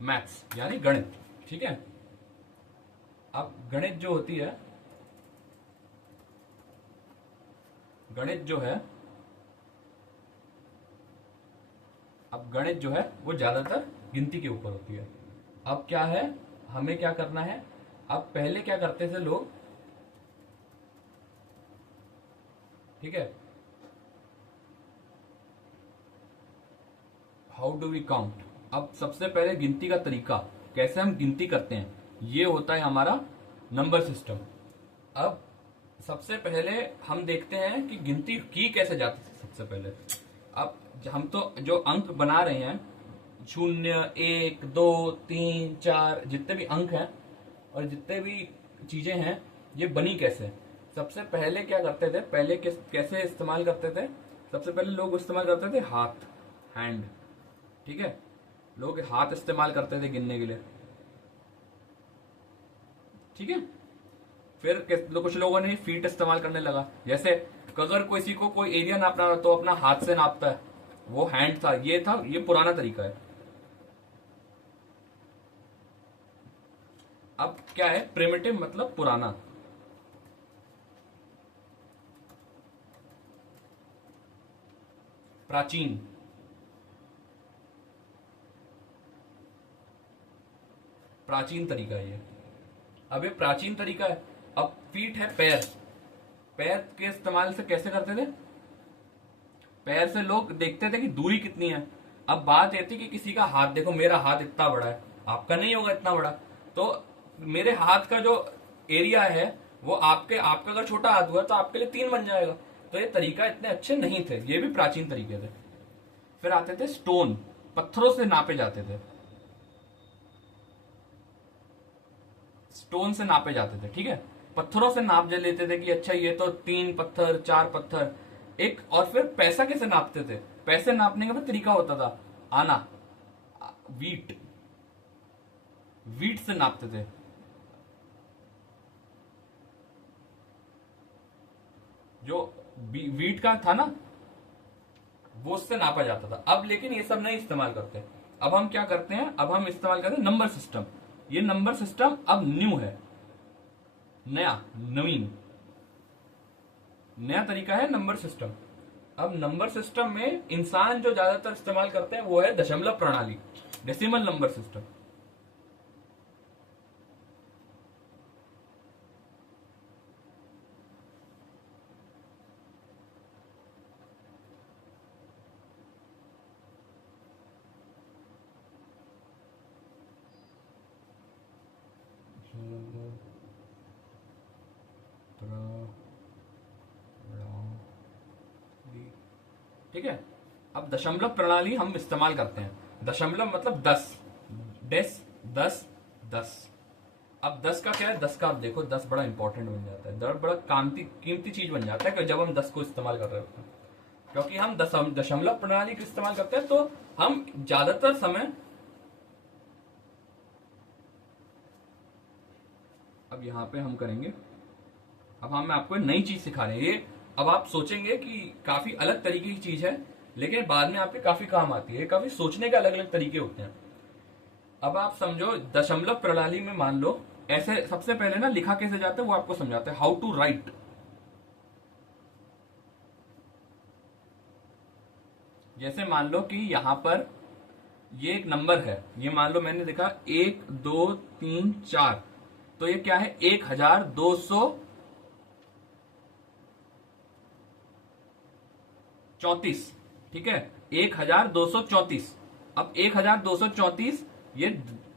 मैथ्स यानी गणित। ठीक है, अब गणित जो होती है, गणित जो है, अब गणित जो है वो ज्यादातर गिनती के ऊपर होती है। अब क्या है, हमें क्या करना है, अब पहले क्या करते थे लोग, ठीक है, हाउ डू वी काउंट। अब सबसे पहले गिनती का तरीका, कैसे हम गिनती करते हैं, ये होता है हमारा नंबर सिस्टम। अब सबसे पहले हम देखते हैं कि गिनती की कैसे जाती है। सबसे पहले अब हम तो जो अंक बना रहे हैं, 0, 1, 2, 3, 4, जितने भी अंक हैं और जितने भी चीजें हैं, ये बनी कैसे? सबसे पहले क्या करते थे, पहले कैसे इस्तेमाल करते थे? सबसे पहले लोग इस्तेमाल करते थे हाथ, हैंड। ठीक है, लोग हाथ इस्तेमाल करते थे गिनने के लिए। ठीक है, फिर कुछ लोगों ने फीट इस्तेमाल करने लगा। जैसे अगर किसी को कोई एरिया नापना हो तो अपना हाथ से नापता है, वो हैंड था, ये पुराना तरीका है। अब क्या है, प्रिमिटिव मतलब पुराना। प्राचीन, प्राचीन तरीका है ये। अब ये प्राचीन तरीका है। अब फीट है पैर, पैर के इस्तेमाल से कैसे करते थे? पैर से लोग देखते थे कि दूरी कितनी है। अब बात ये थी कि किसी का हाथ देखो, मेरा हाथ इतना बड़ा है, आपका नहीं होगा इतना बड़ा, तो मेरे हाथ का जो एरिया है वो आपका अगर छोटा हाथ हुआ तो आपके लिए 3 बन जाएगा। तो ये तरीका इतने अच्छे नहीं थे, ये भी प्राचीन तरीके थे। फिर आते थे स्टोन, पत्थरों से नापे जाते थे, स्टोन से नापे जाते थे, ठीक है। पत्थरों से नाप जा लेते थे कि अच्छा ये तो 3 पत्थर 4 पत्थर एक। और फिर पैसा कैसे नापते थे? पैसे नापने का भी तरीका होता था, आना, वीट, वीट से नापते थे। जो वीट का था ना, वो उससे नापा जाता था। अब लेकिन ये सब नहीं इस्तेमाल करते। अब हम क्या करते हैं, अब हम इस्तेमाल करते हैं नंबर सिस्टम। ये नंबर सिस्टम अब न्यू है, नया, नवीन, नया तरीका है नंबर सिस्टम। अब नंबर सिस्टम में इंसान जो ज्यादातर इस्तेमाल करते हैं वो है दशमलव प्रणाली, डेसिमल नंबर सिस्टम। ठीक है। अब दशमलव प्रणाली हम इस्तेमाल करते हैं। दशमलव मतलब 10, 10, 10, 10। अब 10 का क्या है, 10 का आप देखो 10 बड़ा इंपॉर्टेंट बन जाता है, बड़ा कीमती चीज बन जाता है जब हम 10 को इस्तेमाल कर रहे होते हैं। क्योंकि हम दशमलव प्रणाली को इस्तेमाल करते हैं तो हम ज्यादातर समय, अब यहां पे हम करेंगे, अब हम आपको नई चीज सिखा रहे हैं। ये अब आप सोचेंगे कि काफी अलग तरीके की चीज है, लेकिन बाद में आपके काफी काम आती है। काफी सोचने के अलग अलग तरीके होते हैं। अब आप समझो दशमलव प्रणाली में मान लो ऐसे, सबसे पहले ना लिखा कैसे जाता है वो आपको समझाते हैं, हाउ टू राइट। जैसे मान लो कि यहां पर ये एक नंबर है, ये मान लो मैंने लिखा 1 2 3 4, तो ये क्या है, 1234, ठीक है, 1234। अब 1234 ये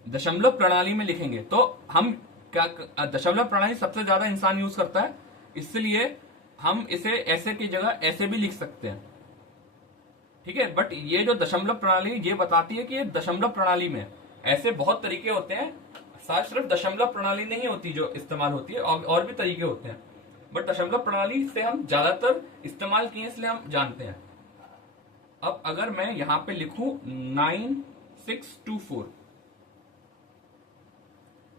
दशमलव प्रणाली में लिखेंगे तो हम क्या, दशमलव प्रणाली सबसे ज्यादा इंसान यूज करता है, इसलिए हम इसे ऐसे की जगह ऐसे भी लिख सकते हैं, ठीक है। बट ये जो दशमलव प्रणाली ये बताती है कि ये दशमलव प्रणाली में ऐसे बहुत तरीके होते हैं, साथ सिर्फ दशमलव प्रणाली नहीं होती जो इस्तेमाल होती है, और भी तरीके होते हैं। बट दशमलव प्रणाली से हम ज्यादातर इस्तेमाल किए इसलिए हम जानते हैं। अब अगर मैं यहां पे लिखूं 9624,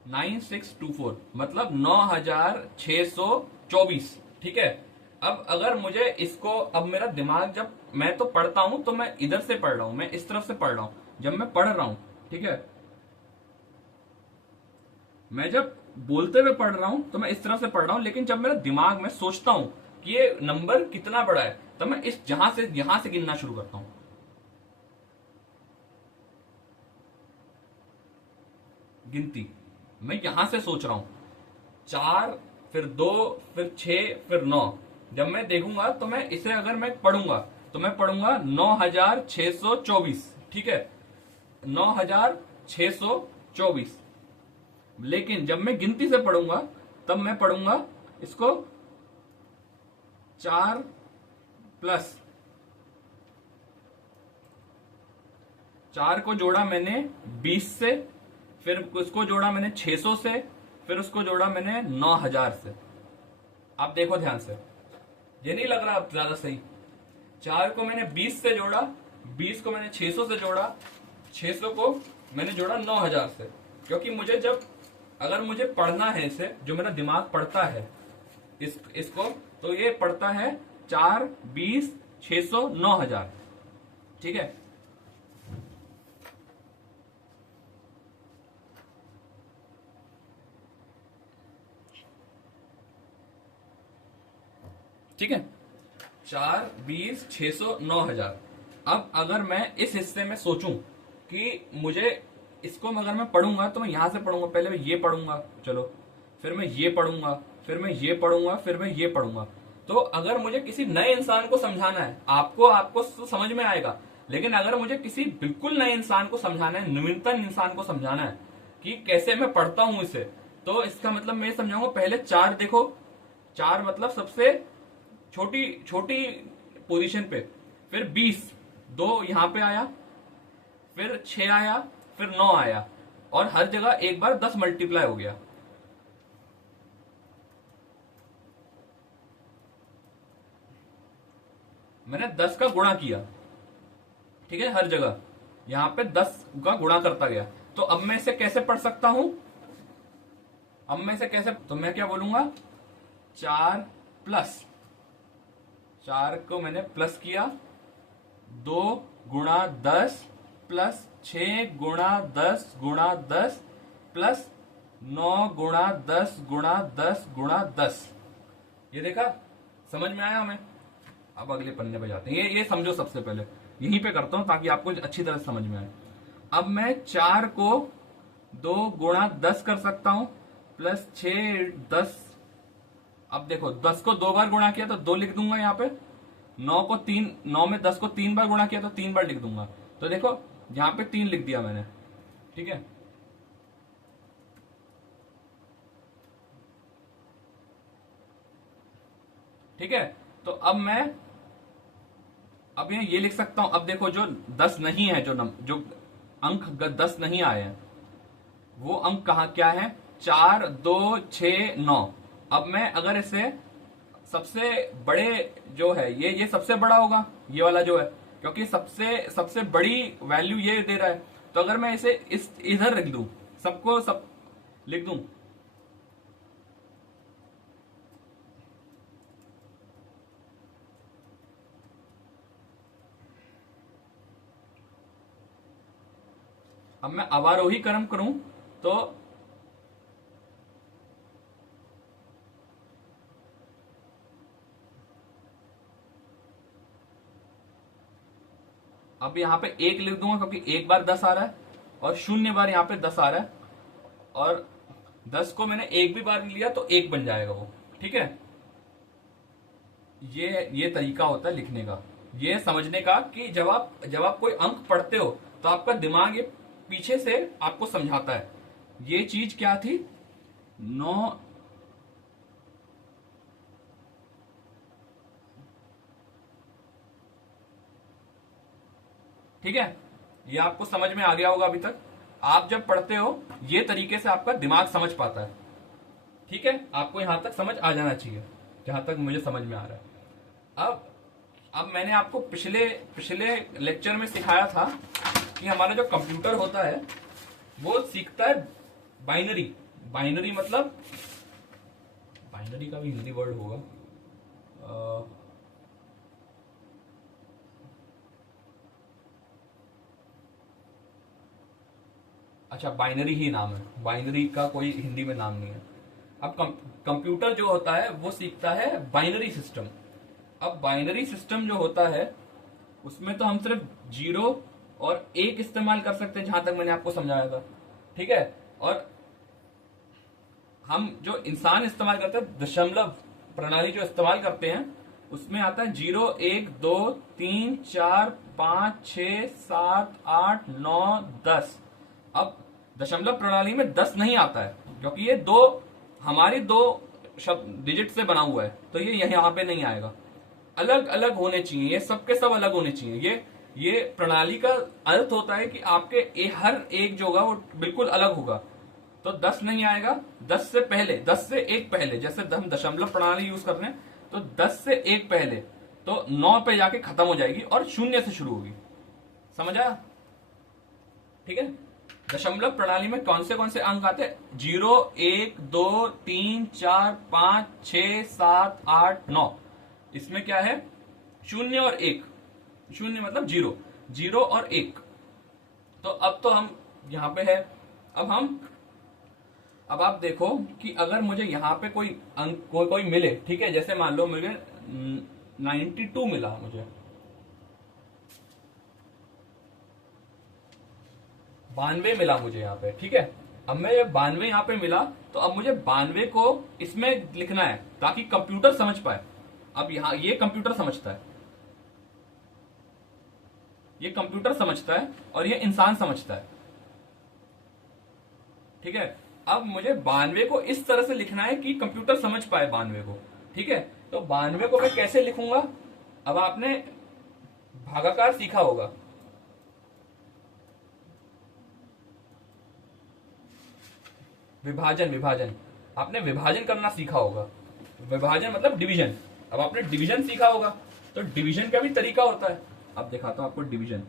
9624 मतलब 9624, ठीक है। अब अगर मुझे इसको, अब मेरा दिमाग, जब मैं तो पढ़ता हूं तो मैं इधर से पढ़ रहा हूं, मैं इस तरफ से पढ़ रहा हूं जब मैं पढ़ रहा हूं, ठीक है। मैं जब बोलते हुए पढ़ रहा हूं तो मैं इस तरफ से पढ़ रहा हूं, लेकिन जब मेरा दिमाग में सोचता हूं कि ये नंबर कितना बड़ा है, तब मैं इस यहां से गिनना शुरू करता हूं। गिनती मैं यहां से सोच रहा हूं, 4, फिर 2, फिर 6, फिर 9। जब मैं देखूंगा तो मैं इसे, अगर मैं पढ़ूंगा तो मैं पढ़ूंगा 9624, ठीक है, 9624। लेकिन जब मैं गिनती से पढ़ूंगा तब मैं पढ़ूंगा इसको 4 प्लस 4 को जोड़ा मैंने 20 से, फिर उसको जोड़ा मैंने 600 से, फिर उसको जोड़ा मैंने 9000 से। आप देखो ध्यान से, ये नहीं लग रहा अब ज्यादा सही? 4 को मैंने 20 से जोड़ा, 20 को मैंने 600 से जोड़ा, 600 को मैंने जोड़ा 9000 से। क्योंकि मुझे जब, अगर मुझे पढ़ना है इसे, जो मेरा दिमाग पढ़ता है इसको, तो ये पढ़ता है 4, 20, 600, 9000, ठीक है। ठीक है, 4, 20, 600, 9000। अब अगर मैं इस हिस्से में सोचूं कि मुझे इसको, अगर मैं पढ़ूंगा तो मैं यहां से पढ़ूंगा, पहले मैं ये पढ़ूंगा, चलो, फिर मैं ये पढ़ूंगा, फिर मैं ये पढ़ूंगा, फिर मैं ये पढ़ूंगा। तो अगर मुझे किसी नए इंसान को समझाना है, आपको तो समझ में आएगा, लेकिन अगर मुझे किसी बिल्कुल नए इंसान को समझाना है, नवीनतम इंसान को समझाना है कि कैसे मैं पढ़ता हूं इसे, तो इसका मतलब मैं समझाऊंगा, पहले 4 देखो, 4 मतलब सबसे छोटी छोटी पोजीशन पे, फिर 20, 2 यहां पे आया, फिर 6 आया, फिर 9 आया, और हर जगह एक बार 10 मल्टीप्लाई हो गया। मैंने 10 का गुणा किया, ठीक है, हर जगह यहां पे 10 का गुणा करता गया। तो अब मैं इसे कैसे पढ़ सकता हूं, अब मैं इसे कैसे, तो मैं क्या बोलूंगा, 4 प्लस, 4 को मैंने प्लस किया, 2 गुणा 10 प्लस 6 गुणा 10 गुणा 10 प्लस 9 गुणा 10 गुणा 10 गुणा 10। ये देखा, समझ में आया हमें। अब अगले पन्ने पे जाते हैं, ये समझो, सबसे पहले यहीं पे करता हूं ताकि आपको अच्छी तरह से समझ में आए। अब मैं 4 को 2 गुणा 10 कर सकता हूं, प्लस 6 10। अब देखो 10 को 2 बार गुणा किया तो 2 लिख दूंगा यहाँ पे, 9 में 10 को 3 बार गुणा किया तो 3 बार लिख दूंगा। तो देखो यहाँ पे 3 लिख दिया मैंने, ठीक है। ठीक है, तो अब ये लिख सकता हूं। अब देखो जो 10 नहीं है, जो अंक 10 नहीं आए हैं, वो अंक कहां क्या है, 4 2 6 9। अब मैं अगर इसे सबसे बड़े जो है, ये सबसे बड़ा होगा, ये वाला जो है, क्योंकि सबसे सबसे बड़ी वैल्यू ये दे रहा है। तो अगर मैं इसे इधर लिख दूं, सबको सब लिख दूं, अब मैं अवरोही क्रम करूं तो अब यहां पे 1 लिख दूंगा, क्योंकि एक बार 10 आ रहा है और 0 बार यहां पे 10 आ रहा है, और 10 को मैंने एक भी बार लिया तो 1 बन जाएगा वो, ठीक है। ये तरीका होता है लिखने का, ये समझने का कि जब आप कोई अंक पढ़ते हो तो आपका दिमाग ये पीछे से आपको समझाता है। ये चीज क्या थी, 9, ठीक है, ये आपको समझ में आ गया होगा अभी तक। आप जब पढ़ते हो ये तरीके से आपका दिमाग समझ पाता है, ठीक है। आपको यहां तक समझ आ जाना चाहिए, जहां तक मुझे समझ में आ रहा है। अब मैंने आपको पिछले पिछले लेक्चर में सिखाया था कि हमारा जो कंप्यूटर होता है वो सीखता है बाइनरी। बाइनरी मतलब, बाइनरी का भी हिंदी वर्ड होगा, अच्छा बाइनरी ही नाम है, बाइनरी का कोई हिंदी में नाम नहीं है। अब कंप्यूटर जो होता है वो सीखता है बाइनरी सिस्टम। अब बाइनरी सिस्टम जो होता है उसमें तो हम सिर्फ 0 और 1 इस्तेमाल कर सकते हैं, जहां तक मैंने आपको समझाया था, ठीक है। और हम जो इंसान इस्तेमाल करते हैं, दशमलव प्रणाली जो इस्तेमाल करते हैं, उसमें आता है 0 1 2 3 4 5 6 7 8 9 10। अब दशमलव प्रणाली में 10 नहीं आता है, क्योंकि ये हमारी 2 शब्द डिजिट से बना हुआ है, तो ये यहां पे नहीं आएगा। अलग अलग होने चाहिए, ये सबके सब अलग होने चाहिए। ये प्रणाली का अर्थ होता है कि आपके हर एक जो होगा वो बिल्कुल अलग होगा। तो 10 नहीं आएगा, 10 से पहले, 10 से 1 पहले, जैसे हम दशमलव प्रणाली यूज कर रहे हैं, तो 10 से 1 पहले तो 9 पे जाके खत्म हो जाएगी और 0 से शुरू होगी। समझ आया, ठीक है। दशमलव प्रणाली में कौन से अंक आते हैं, 0 1 2 3 4 5 6 7 8 9। इसमें क्या है, 0 और 1, 0 मतलब 0, 0 और 1। तो अब तो हम यहां पे है। अब आप देखो कि अगर मुझे यहां पे कोई अंक कोई मिले, ठीक है, जैसे मान लो मुझे 92 मिला, मुझे 92 मिला मुझे यहाँ पे, ठीक है। अब मैं 92 यहाँ पे मिला, तो अब मुझे 92 को इसमें लिखना है ताकि कंप्यूटर समझ पाए। अब यहाँ ये कंप्यूटर समझता है, ये कंप्यूटर समझता है और ये इंसान समझता है, ठीक है। अब मुझे 92 को इस तरह से लिखना है कि कंप्यूटर समझ पाए 92 को। ठीक है, तो 92 को मैं कैसे लिखूंगा? अब आपने भागाकार सीखा होगा, विभाजन, विभाजन आपने विभाजन करना सीखा होगा। विभाजन मतलब डिवीजन। अब आपने डिवीजन सीखा होगा, तो डिवीजन का भी तरीका होता है। अब दिखाता हूं आपको डिवीजन।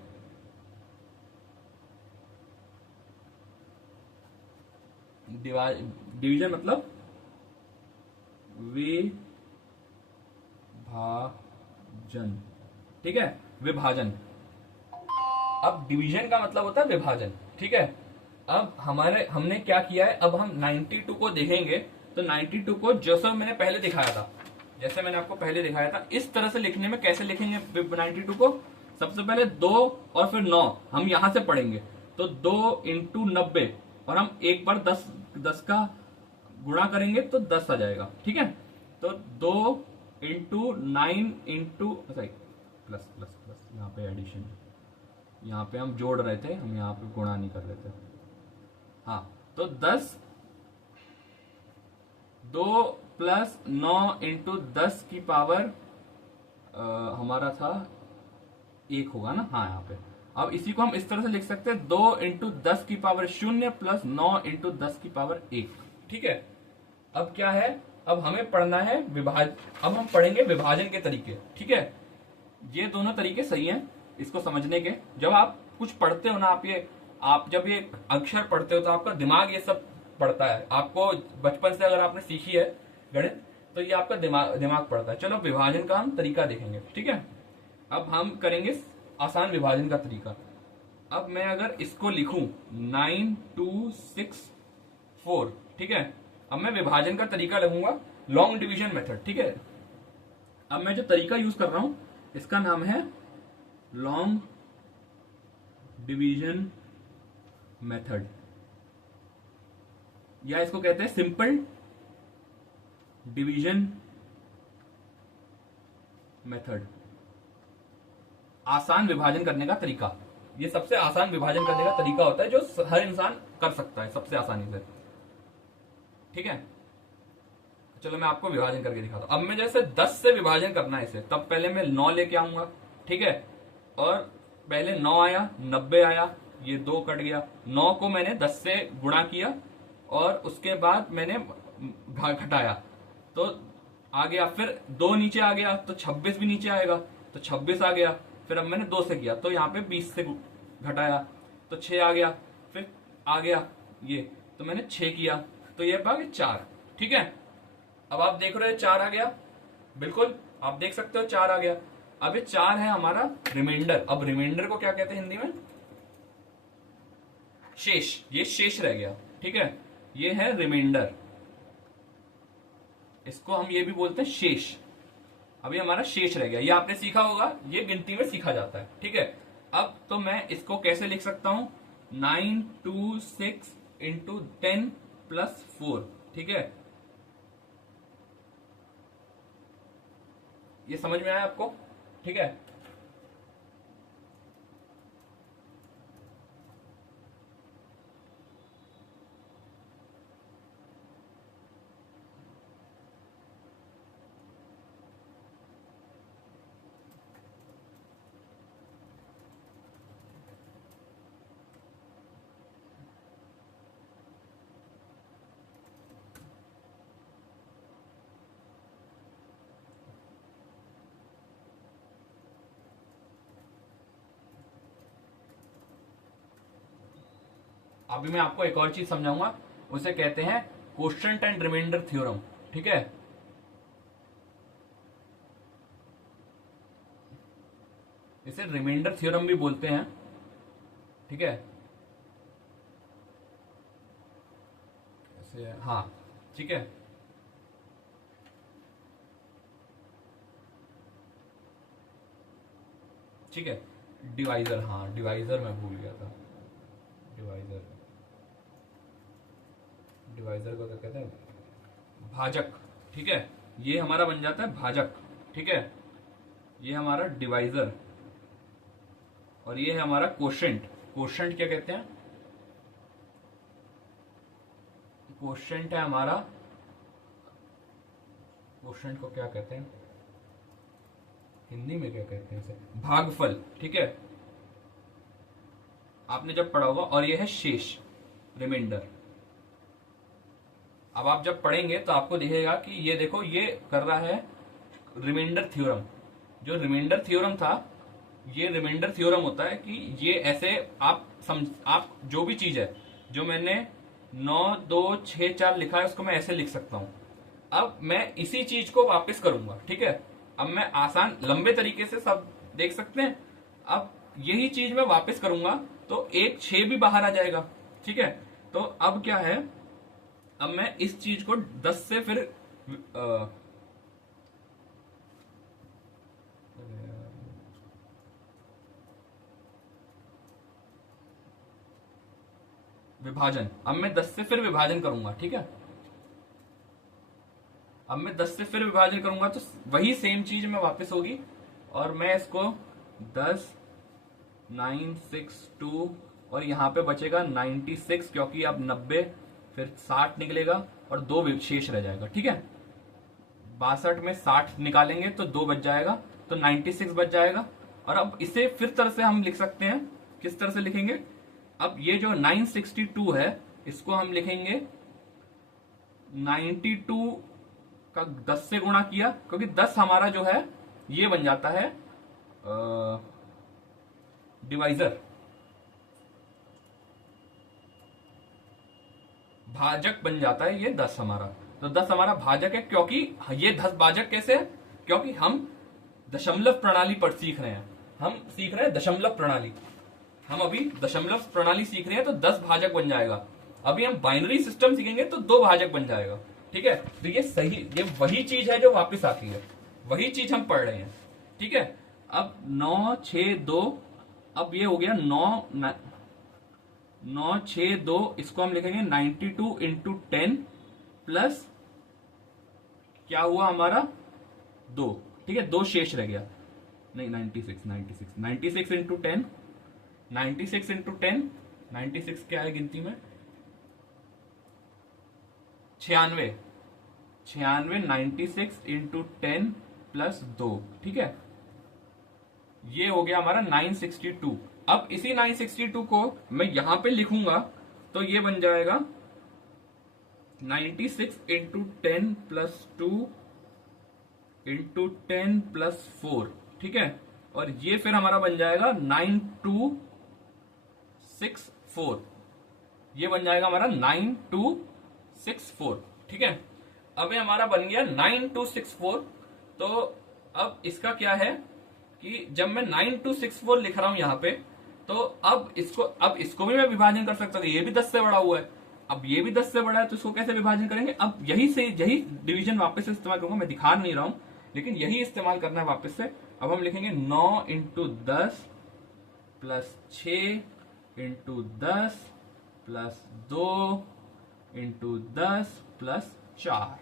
डिवीजन मतलब विभाजन। ठीक है, विभाजन। अब डिवीजन का मतलब होता है विभाजन। ठीक है, अब हमने क्या किया है, अब हम 92 को देखेंगे तो 92 को जैसा मैंने पहले दिखाया था, जैसे मैंने आपको पहले दिखाया था, इस तरह से लिखने में कैसे लिखेंगे 92 को? सबसे पहले 2 और फिर 9 हम यहां से पढ़ेंगे, तो 2 इंटू 90 और हम एक बार 10 का गुणा करेंगे तो 10 आ जाएगा। ठीक है, तो 2 into 9 into sorry plus plus plus, यहाँ पे एडिशन, यहाँ पे हम जोड़ रहे थे, हम यहाँ पे गुणा नहीं कर रहे थे। हाँ, तो 2 प्लस 9 इंटू 10 की पावर हमारा था 1 होगा ना। हाँ, यहाँ पे अब इसी को हम इस तरह से लिख सकते हैं, 2 इंटू 10 की पावर 0 प्लस 9 इंटू 10 की पावर 1। ठीक है, अब क्या है, अब हमें पढ़ना है अब हम पढ़ेंगे विभाजन के तरीके। ठीक है, ये दोनों तरीके सही हैं इसको समझने के। जब आप कुछ पढ़ते हो ना, आप जब ये अक्षर पढ़ते हो तो आपका दिमाग ये सब पढ़ता है। आपको बचपन से अगर आपने सीखी है गणित, तो ये आपका दिमाग पढ़ता है। चलो विभाजन का हम तरीका देखेंगे। ठीक है, अब हम करेंगे आसान विभाजन का तरीका। अब मैं अगर इसको लिखूं 9264, ठीक है, अब मैं विभाजन का तरीका लगूंगा लॉन्ग डिवीजन मेथड। ठीक है, अब मैं जो तरीका यूज कर रहा हूं इसका नाम है लॉन्ग डिवीजन मेथड, या इसको कहते हैं सिंपल डिवीजन मेथड। आसान विभाजन करने का तरीका, ये सबसे आसान विभाजन करने का तरीका होता है जो हर इंसान कर सकता है सबसे आसानी से। ठीक है, चलो मैं आपको विभाजन करके दिखाता हूं। अब मैं जैसे 10 से विभाजन करना है इसे, तब पहले मैं 9 लेके आऊंगा। ठीक है, और पहले 9 आया, 90 आया, ये 2 कट गया, 9 को मैंने 10 से गुणा किया और उसके बाद मैंने घटाया तो आ गया, फिर 2 नीचे आ गया तो 26 भी नीचे आएगा, तो 26 आ गया। फिर अब मैंने 2 से किया तो यहाँ पे 20 से घटाया तो 6 आ गया, फिर आ गया ये, तो मैंने 6 किया तो ये आ गया 4। ठीक है, अब आप देख रहे हो 4 आ गया, बिल्कुल आप देख सकते हो 4 आ गया। अब ये 4 है हमारा रिमाइंडर। अब रिमाइंडर को क्या कहते हैं हिंदी में? शेष। ये शेष रह गया। ठीक है, ये है रिमाइंडर, इसको हम ये भी बोलते हैं शेष। अभी हमारा शेष रह गया, ये आपने सीखा होगा, ये गिनती में सीखा जाता है। ठीक है, अब तो मैं इसको कैसे लिख सकता हूं, 926 इंटू 10 प्लस 4। ठीक है, ये समझ में आया आपको? ठीक है, अभी मैं आपको एक और चीज समझाऊंगा, उसे कहते हैं क्वोशंट एंड रिमाइंडर थ्योरम। ठीक है, इसे रिमाइंडर थ्योरम भी बोलते हैं। ठीक है, ऐसे हाँ, ठीक है, ठीक है, डिवाइजर, हाँ डिवाइजर मैं भूल गया था। डिवाइजर, डिवाइजर को क्या कहते हैं? भाजक। ठीक है, ये हमारा बन जाता है भाजक। ठीक है, ये हमारा डिवाइजर और ये है हमारा क्वोशंट। क्वोशंट क्या कहते हैं? क्वोशंट है हमारा, क्वोशंट को क्या कहते हैं हिंदी में, क्या कहते हैं इसे, भागफल। ठीक है, आपने जब पढ़ा होगा। और ये है शेष, रिमाइंडर। अब आप जब पढ़ेंगे तो आपको दिखेगा कि ये देखो, ये कर रहा है रिमाइंडर थ्योरम। जो रिमाइंडर थ्योरम था, ये रिमाइंडर थ्योरम होता है कि ये ऐसे आप जो भी चीज है, जो मैंने 9 2 6 4 लिखा है, उसको मैं ऐसे लिख सकता हूं। अब मैं इसी चीज को वापस करूंगा। ठीक है, अब मैं आसान लंबे तरीके से सब देख सकते हैं। अब यही चीज मैं वापस करूंगा तो एक 6 भी बाहर आ जाएगा। ठीक है, तो अब क्या है, अब मैं इस चीज को 10 से फिर विभाजन, अब मैं 10 से फिर विभाजन करूंगा। ठीक है, अब मैं 10 से फिर विभाजन करूंगा तो वही सेम चीज में वापस होगी। और मैं इसको 10 9 6 2 और यहां पे बचेगा 96, क्योंकि अब 90 फिर 60 निकलेगा और 2 शेष रह जाएगा। ठीक है, 62 में 60 निकालेंगे तो 2 बच जाएगा, तो 96 बच जाएगा। और अब इसे फिर तरह से हम लिख सकते हैं। किस तरह से लिखेंगे, अब ये जो 962 है, इसको हम लिखेंगे 92 का 10 से गुणा किया, क्योंकि 10 हमारा जो है ये बन जाता है डिवाइजर, भाजक बन जाता है ये 10 हमारा। तो 10 हमारा भाजक है, क्योंकि ये 10 भाजक कैसे है, क्योंकि हम दशमलव प्रणाली पर सीख रहे हैं। हम सीख रहे हैं दशमलव प्रणाली, हम अभी दशमलव प्रणाली सीख रहे हैं, तो 10 भाजक बन जाएगा। अभी हम बाइनरी सिस्टम सीखेंगे तो 2 भाजक बन जाएगा। ठीक है, तो ये सही, ये वही चीज है जो वापस आती है, वही चीज हम पढ़ रहे हैं। ठीक है, अब 9 6 2, अब ये हो गया 9 6 2, इसको हम लिखेंगे 92 इंटू 10 प्लस क्या हुआ हमारा 2। ठीक है, 2 शेष रह गया, नहीं 96 इंटू 10, 96 इंटू 10, 96 क्या है गिनती में, 96, 96 इंटू 10 प्लस 2। ठीक है, ये हो गया हमारा 962। अब इसी 962 को मैं यहां पे लिखूंगा तो ये बन जाएगा 96 इंटू 10 प्लस 2 इंटू 10 प्लस 4। ठीक है, और ये फिर हमारा बन जाएगा 9264, ये बन जाएगा हमारा 9264। ठीक है, अब ये हमारा बन गया 9264। तो अब इसका क्या है कि जब मैं 9264 लिख रहा हूं यहां पे, तो अब इसको भी मैं विभाजन कर सकता हूं। ये भी 10 से बड़ा हुआ है, अब ये भी 10 से बड़ा है, तो इसको कैसे विभाजन करेंगे। अब यही डिवीजन वापस से इस्तेमाल करूंगा, मैं दिखा नहीं रहा हूं, लेकिन यही इस्तेमाल करना है वापस से। अब हम लिखेंगे 9 into 10 plus 6 into 10 plus 2 into 10 plus 4,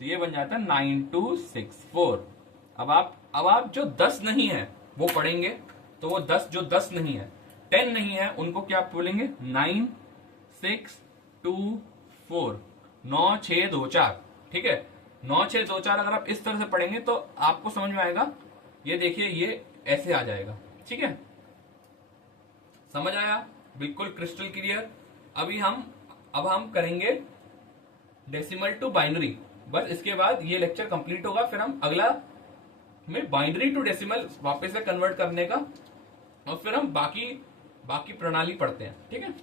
तो ये बन जाता है 9264। अब आप जो 10 नहीं है वो पढ़ेंगे, तो वो 10 जो 10 नहीं है, 10 नहीं है, उनको क्या बोलेंगे, 9 6 2 4, 9 6 2 4। ठीक है, 9 6 2 4 अगर आप इस तरह से पढ़ेंगे तो आपको समझ में आएगा। ये देखिए, ये ऐसे आ जाएगा। ठीक है, समझ आया, बिल्कुल क्रिस्टल क्लियर। अब हम करेंगे डेसिमल टू बाइनरी। बस इसके बाद ये लेक्चर कंप्लीट होगा, फिर हम अगला में बाइनरी टू डेसिमल वापस से कन्वर्ट करने का, और फिर हम बाकी प्रणाली पढ़ते हैं। ठीक है,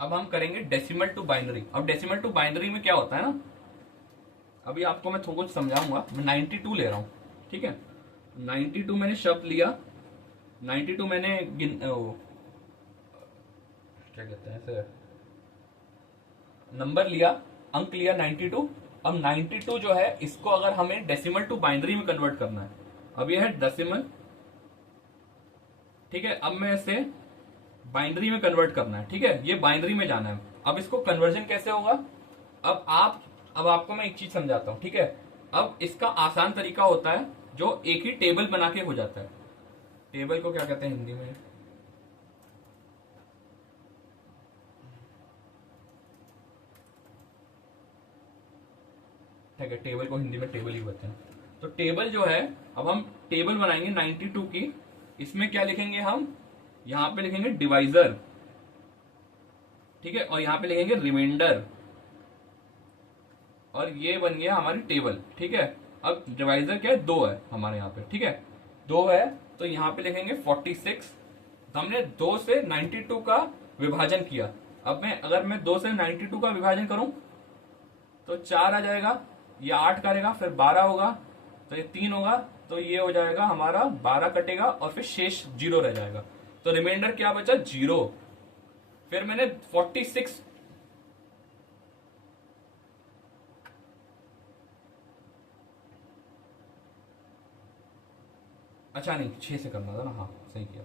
अब हम करेंगे डेसिमल टू बाइनरी। अब डेसिमल टू बाइनरी में क्या होता है ना, अभी आपको मैं थोड़ा कुछ समझाऊंगा। मैं 92 ले रहा हूं। ठीक है, 92 मैंने शब्द लिया, 92 मैंने क्या कहते हैं इसे, नंबर लिया, अंक लिया 92। अब 92 जो है, इसको अगर हमें डेसिमल टू बाइनरी में कन्वर्ट करना है, अब ये है डेसिमल। ठीक है, अब मैं इसे बाइनरी में कन्वर्ट करना है। ठीक है, ये बाइनरी में जाना है। अब इसको कन्वर्जन कैसे होगा, अब अब आपको मैं एक चीज समझाता हूं, ठीक है। अब इसका आसान तरीका होता है जो एक ही टेबल बना के हो जाता है। टेबल को क्या कहते हैं हिंदी में? ठीक है, टेबल को हिंदी में टेबल ही बोलते हैं। तो टेबल जो है, अब हम टेबल बनाएंगे 92 की। इसमें क्या लिखेंगे हम? यहां पे लिखेंगे डिवाइजर, ठीक है, और यहां पे लिखेंगे रिमाइंडर, और ये बन गया हमारी टेबल, ठीक है। अब डिवाइजर क्या है? 2 है हमारे यहाँ पे, ठीक है, 2 है। तो यहाँ पे लिखेंगे 46। हमने 2 से 92 का विभाजन किया। अब अगर मैं 2 से 92 का विभाजन करूं तो 4 आ जाएगा, ये 8 करेगा, फिर 12 होगा, तो ये 3 होगा, तो ये हो जाएगा हमारा 12 कटेगा और फिर शेष 0 रह जाएगा। तो रिमाइंडर क्या बचा? 0। फिर मैंने 46, अच्छा नहीं 6 से करना था ना, हाँ सही किया,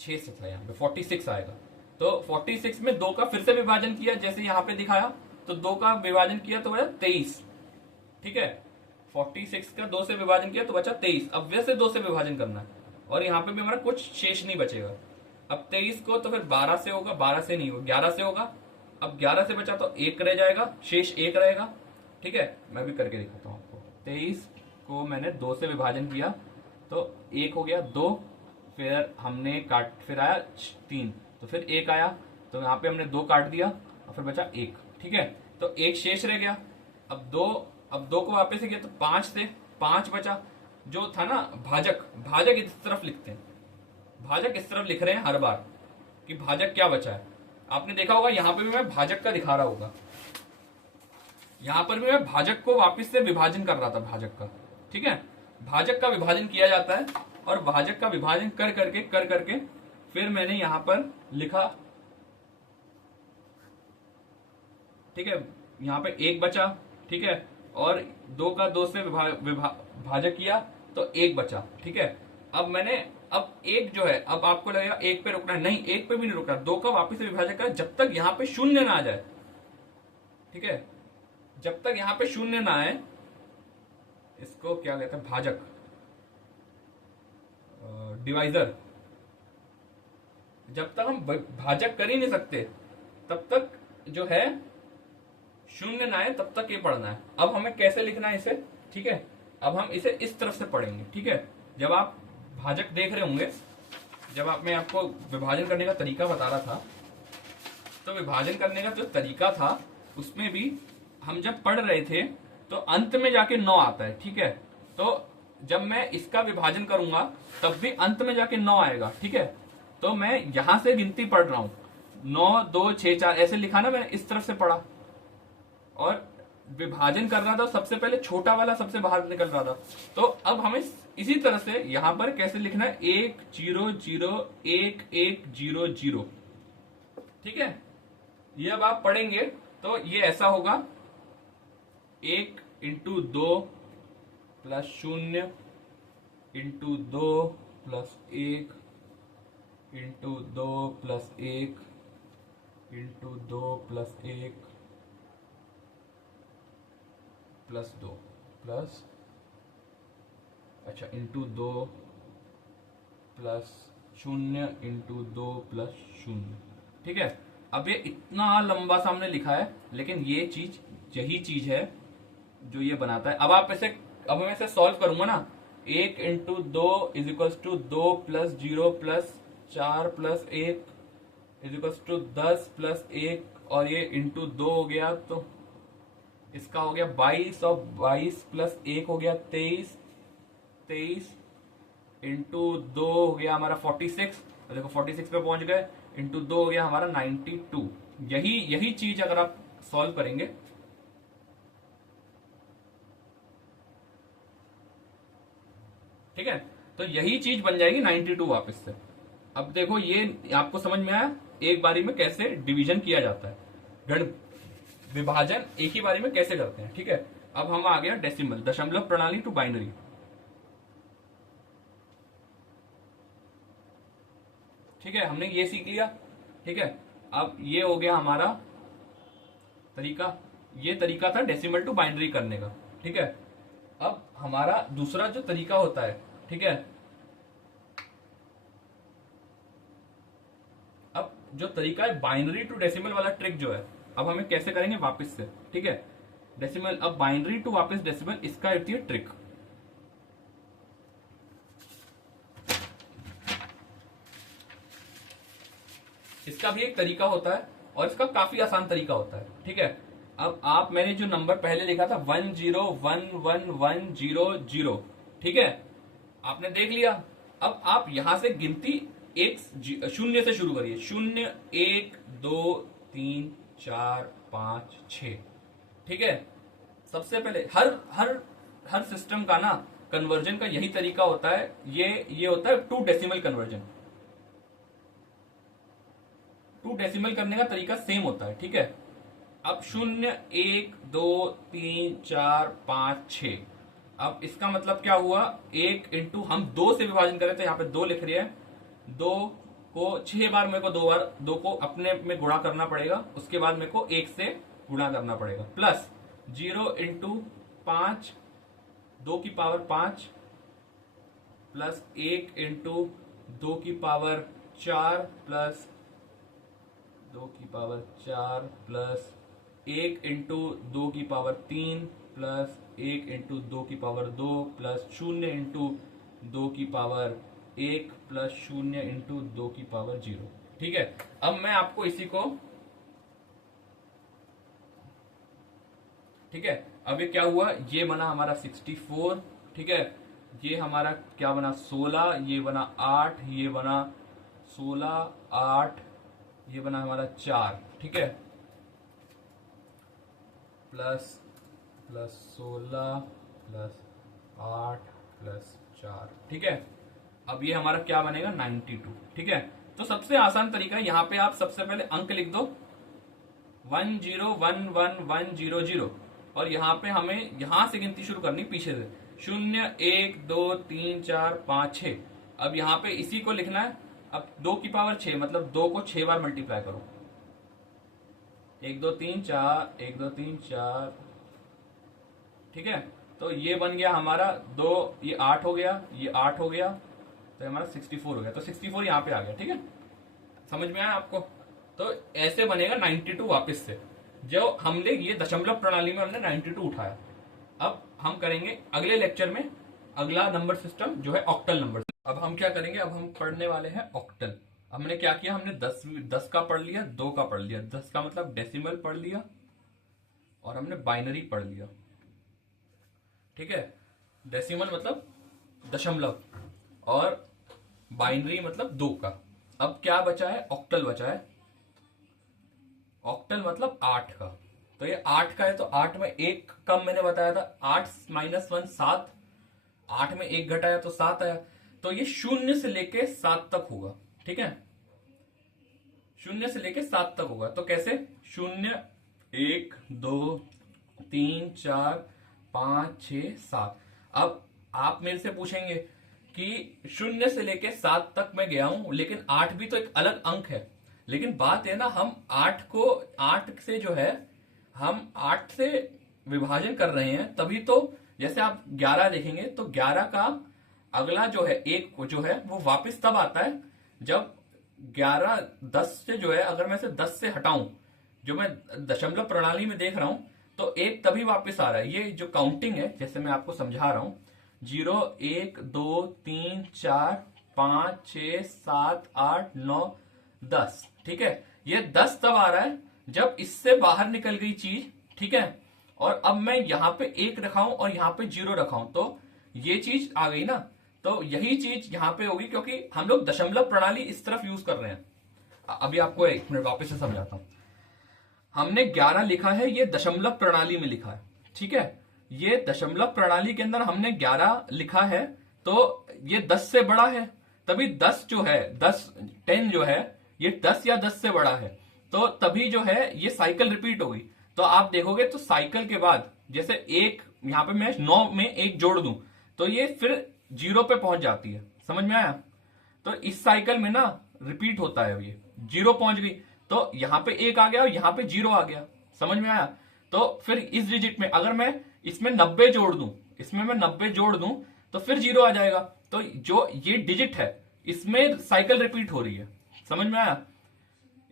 6 से था, यहाँ पे 46 आएगा। तो 46 में 2 का फिर से विभाजन किया, जैसे यहाँ पे दिखाया, तो 2 का विभाजन किया तो बचा 23, ठीक है। 46 का 2 से विभाजन किया तो बचा 23। अब वैसे 2 से विभाजन करना है, और यहाँ पे भी हमारा कुछ शेष नहीं बचेगा। अब 23 को तो फिर 12 से होगा, 12 से नहीं होगा, 11 से होगा। अब 11 से बचा तो 1 रह जाएगा, शेष 1 रहेगा, ठीक है। मैं भी करके दिखाता हूँ आपको। 23 को मैंने 2 से विभाजन किया तो 1 हो गया, 2, फिर हमने काट, फिर आया 3, तो फिर 1 आया, तो यहाँ पे हमने 2 काट दिया और फिर बचा 1, ठीक है। तो 1 शेष रह गया। अब 2 को वापस से किया तो 5 से 5 बचा। जो था ना भाजक, भाजक इस तरफ लिखते हैं, भाजक इस तरफ लिख रहे हैं हर बार कि भाजक क्या बचा है। आपने देखा होगा यहाँ पे भी मैं भाजक का दिखा रहा होगा, यहाँ पर भी मैं भाजक को वापस से विभाजन कर रहा था, भाजक का, ठीक है। भाजक का विभाजन किया जाता है, और भाजक का विभाजन कर करके फिर मैंने यहां पर लिखा, ठीक है। यहां पे 1 बचा, ठीक है, और 2 का 2 से भाजक किया तो 1 बचा, ठीक है। अब 1 जो है, अब आपको लगेगा 1 पे रुकना है, नहीं 1 पे भी नहीं रुकना, 2 का वापस से विभाजन करें जब तक यहां पे 0 ना आ जाए, ठीक है। जब तक यहां पे 0 ना आए, इसको क्या कहते हैं? भाजक, डिवाइजर। जब तक हम भाजक कर ही नहीं सकते तब तक जो है 0 ना आए तब तक ये पढ़ना है। अब हमें कैसे लिखना है इसे, ठीक है। अब हम इसे इस तरफ से पढ़ेंगे, ठीक है। जब आप भाजक देख रहे होंगे, जब मैं आपको विभाजन करने का तरीका बता रहा था, तो विभाजन करने का जो तरीका था उसमें भी हम जब पढ़ रहे थे तो अंत में जाके 9 आता है, ठीक है। तो जब मैं इसका विभाजन करूंगा तब भी अंत में जाके 9 आएगा, ठीक है। तो मैं यहां से गिनती पढ़ रहा हूं, 9 2 6 4 ऐसे लिखा ना, मैंने इस तरफ से पढ़ा, और विभाजन कर रहा था सबसे पहले छोटा वाला सबसे बाहर निकल रहा था। तो अब हमें इसी तरह से यहां पर कैसे लिखना है? 1 0 0 1 1 0 0, ठीक है। ये अब आप पढ़ेंगे तो ये ऐसा होगा, 1 into 2 plus 0 into 2 plus 1 into 2 plus 1 into 2 plus 1 plus 2 plus, अच्छा, इंटू 2 प्लस 0 इंटू 2 प्लस 0, ठीक है। अब ये इतना लंबा सा हमने लिखा है, लेकिन ये चीज, यही चीज है जो ये बनाता है। अब मैं इसे सॉल्व करूंगा ना, 1 into 2 is equal to 2 plus 0 plus 4 plus 1 is equal to 10 plus 1, और ये इंटू 2 हो गया, तो इसका हो गया 22, और 22 प्लस 1 हो गया 23, 23 इंटू 2 हो गया हमारा 46, देखो 46 पे पहुंच गए, इंटू 2 हो गया हमारा 92। यही चीज अगर आप सॉल्व करेंगे, ठीक है, तो यही चीज बन जाएगी 92 वापस से। अब देखो ये आपको समझ में आया एक बारी में कैसे डिवीजन किया जाता है, गण विभाजन एक ही बारी में कैसे करते हैं, ठीक है। अब हम आ गया डेसिमल, दशमलव प्रणाली टू बाइनरी, ठीक है, हमने ये सीख लिया, ठीक है। अब ये हो गया हमारा तरीका, ये तरीका था डेसिमल टू बाइनरी करने का, ठीक है। अब हमारा दूसरा जो तरीका होता है, ठीक है, अब जो तरीका है बाइनरी टू डेसिमल वाला ट्रिक जो है, अब हमें कैसे करेंगे वापस से, ठीक है। डेसिमल अब बाइनरी टू वापस डेसिमल, इसका होती है ट्रिक। इसका भी एक तरीका होता है और इसका काफी आसान तरीका होता है, ठीक है। अब आप, मैंने जो नंबर पहले लिखा था 101110, ठीक है, आपने देख लिया। अब आप यहां से गिनती एक शून्य से शुरू करिए, 0 1 2 3 4 5 6, ठीक है। सबसे पहले हर हर हर सिस्टम का ना कन्वर्जन का यही तरीका होता है, ये होता है to decimal conversion. To decimal करने का तरीका सेम होता है, ठीक है। अब 0 1 2 3 4 5 6, अब इसका मतलब क्या हुआ, 1 इंटू हम 2 से विभाजन करें तो यहाँ पे 2 लिख रहे हैं, 2 को 6 बार मेरे को 2 बार 2 को अपने में गुणा करना पड़ेगा, उसके बाद मेरे को 1 से गुणा करना पड़ेगा, प्लस 0 इंटू 5 2 की पावर 5 प्लस 1 इंटू 2 की पावर 4 प्लस 2 की पावर 4 प्लस 1 इंटू 2 की पावर 3 प्लस 1 इंटू 2 की पावर 2 प्लस 0 इंटू 2 की पावर 1 प्लस 0 इंटू 2 की पावर 0, ठीक है। अब मैं आपको इसी को, ठीक है, अब ये क्या हुआ, ये बना हमारा 64, ठीक है, ये हमारा क्या बना 16, ये बना 8, ये बना 16 8, ये बना हमारा 4, ठीक है, प्लस प्लस 16 प्लस 8 प्लस 4, ठीक है। अब ये हमारा क्या बनेगा 92, ठीक है। तो सबसे आसान तरीका है, यहां पे आप सबसे पहले अंक लिख दो 101110 और यहाँ पे हमें यहां से गिनती शुरू करनी पीछे से, 0 1 2 3 4 5 6। अब यहाँ पे इसी को लिखना है, अब 2 की पावर 6 मतलब 2 को 6 बार मल्टीप्लाई करो, 1 2 3 4 1 2 3 4, ठीक है। तो ये बन गया हमारा 2, ये 8 हो गया, ये 8 हो गया, तो हमारा 64 हो गया, तो 64 यहाँ पे आ गया, ठीक है। समझ में आया आपको? तो ऐसे बनेगा 92 वापस से, जो हमने ये दशमलव प्रणाली में हमने 92 उठाया। अब हम करेंगे अगले लेक्चर में अगला नंबर सिस्टम जो है ऑक्टल नंबर। अब हम क्या करेंगे, अब हम पढ़ने वाले हैं ऑक्टल। हमने क्या किया, हमने 10 का पढ़ लिया, 2 का पढ़ लिया, 10 का मतलब डेसिमल पढ़ लिया और हमने बाइनरी पढ़ लिया, ठीक है। डेसिमल मतलब दशमलव और बाइनरी मतलब 2 का। अब क्या बचा है, ऑक्टल बचा है। ऑक्टल मतलब 8 का, तो ये 8 का है, तो 8 में एक कम मैंने बताया था, 8 माइनस 1 7, 8 में एक घटाया तो 7 आया, तो ये 0 से लेके 7 तक होगा, ठीक है। 0 से लेके 7 तक होगा, तो कैसे, 0 1 2 3 4 5 6 7। अब आप मेरे से पूछेंगे कि 0 से लेके 7 तक मैं गया हूं, लेकिन 8 भी तो एक अलग अंक है। लेकिन बात है ना, हम 8 को 8 से जो है, हम 8 से विभाजन कर रहे हैं, तभी तो जैसे आप 11 देखेंगे तो 11 का अगला जो है एक जो है वो वापस तब आता है जब 11 10 से जो है, अगर मैं इसे 10 से हटाऊं, जो मैं दशमलव प्रणाली में देख रहा हूं, तो एक तभी वापस आ रहा है। ये जो काउंटिंग है, जैसे मैं आपको समझा रहा हूं, 0 1 2 3 4 5 6 7 8 9 10, ठीक है। ये 10 तब आ रहा है जब इससे बाहर निकल गई चीज, ठीक है, और अब मैं यहां पे 1 रखाऊं और यहां पे 0 रखाऊं, तो ये चीज आ गई ना। तो यही चीज यहां पे होगी, क्योंकि हम लोग दशमलव प्रणाली इस तरफ यूज कर रहे हैं। अभी आपको 1 मिनट वापस से समझाता हूं। हमने 11 लिखा है, ये दशमलव प्रणाली में लिखा है, ठीक है। ये दशमलव प्रणाली के अंदर हमने 11 लिखा है, तो ये 10 से बड़ा है, तभी 10 जो है 10 जो है ये 10 या 10 से बड़ा है, तो तभी जो है ये साइकिल रिपीट होगी। तो आप देखोगे तो साइकिल के बाद जैसे एक यहां पे मैं 9 में 1 जोड़ दूं तो ये फिर 0 पे पहुंच जाती है। समझ में आया? तो इस साइकिल में ना रिपीट होता है, ये 0 पहुंच गई तो यहां पे 1 आ गया और यहां पे 0 आ गया। समझ में आया? तो फिर इस डिजिट में अगर मैं इसमें 90 जोड़ दूं, इसमें मैं 90 जोड़ दूं तो फिर 0 आ जाएगा। तो जो ये डिजिट है इसमें साइकिल रिपीट हो रही है, समझ में आया?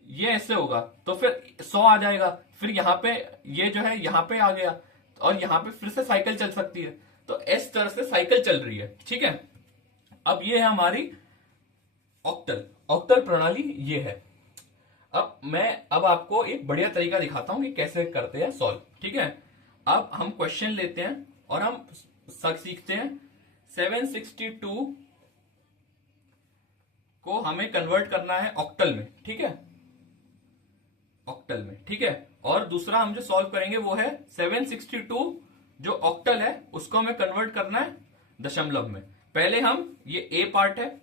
ये ऐसे होगा तो फिर 100 आ जाएगा, फिर यहाँ पे ये जो है यहाँ पे आ गया और यहाँ पे फिर से साइकिल चल सकती है। तो इस तरह से साइकिल चल रही है, ठीक है। अब ये है हमारी ऑक्टल, ऑक्टल प्रणाली ये है। अब आपको एक बढ़िया तरीका दिखाता हूं कि कैसे करते हैं सॉल्व, ठीक है। अब हम क्वेश्चन लेते हैं और हम सीखते हैं 762 को हमें कन्वर्ट करना है ऑक्टल में, ठीक है, ऑक्टल में, ठीक है। और दूसरा हम जो सॉल्व करेंगे वो है 762 जो ऑक्टल है उसको हमें कन्वर्ट करना है दशमलव में। पहले हम ये ए पार्ट है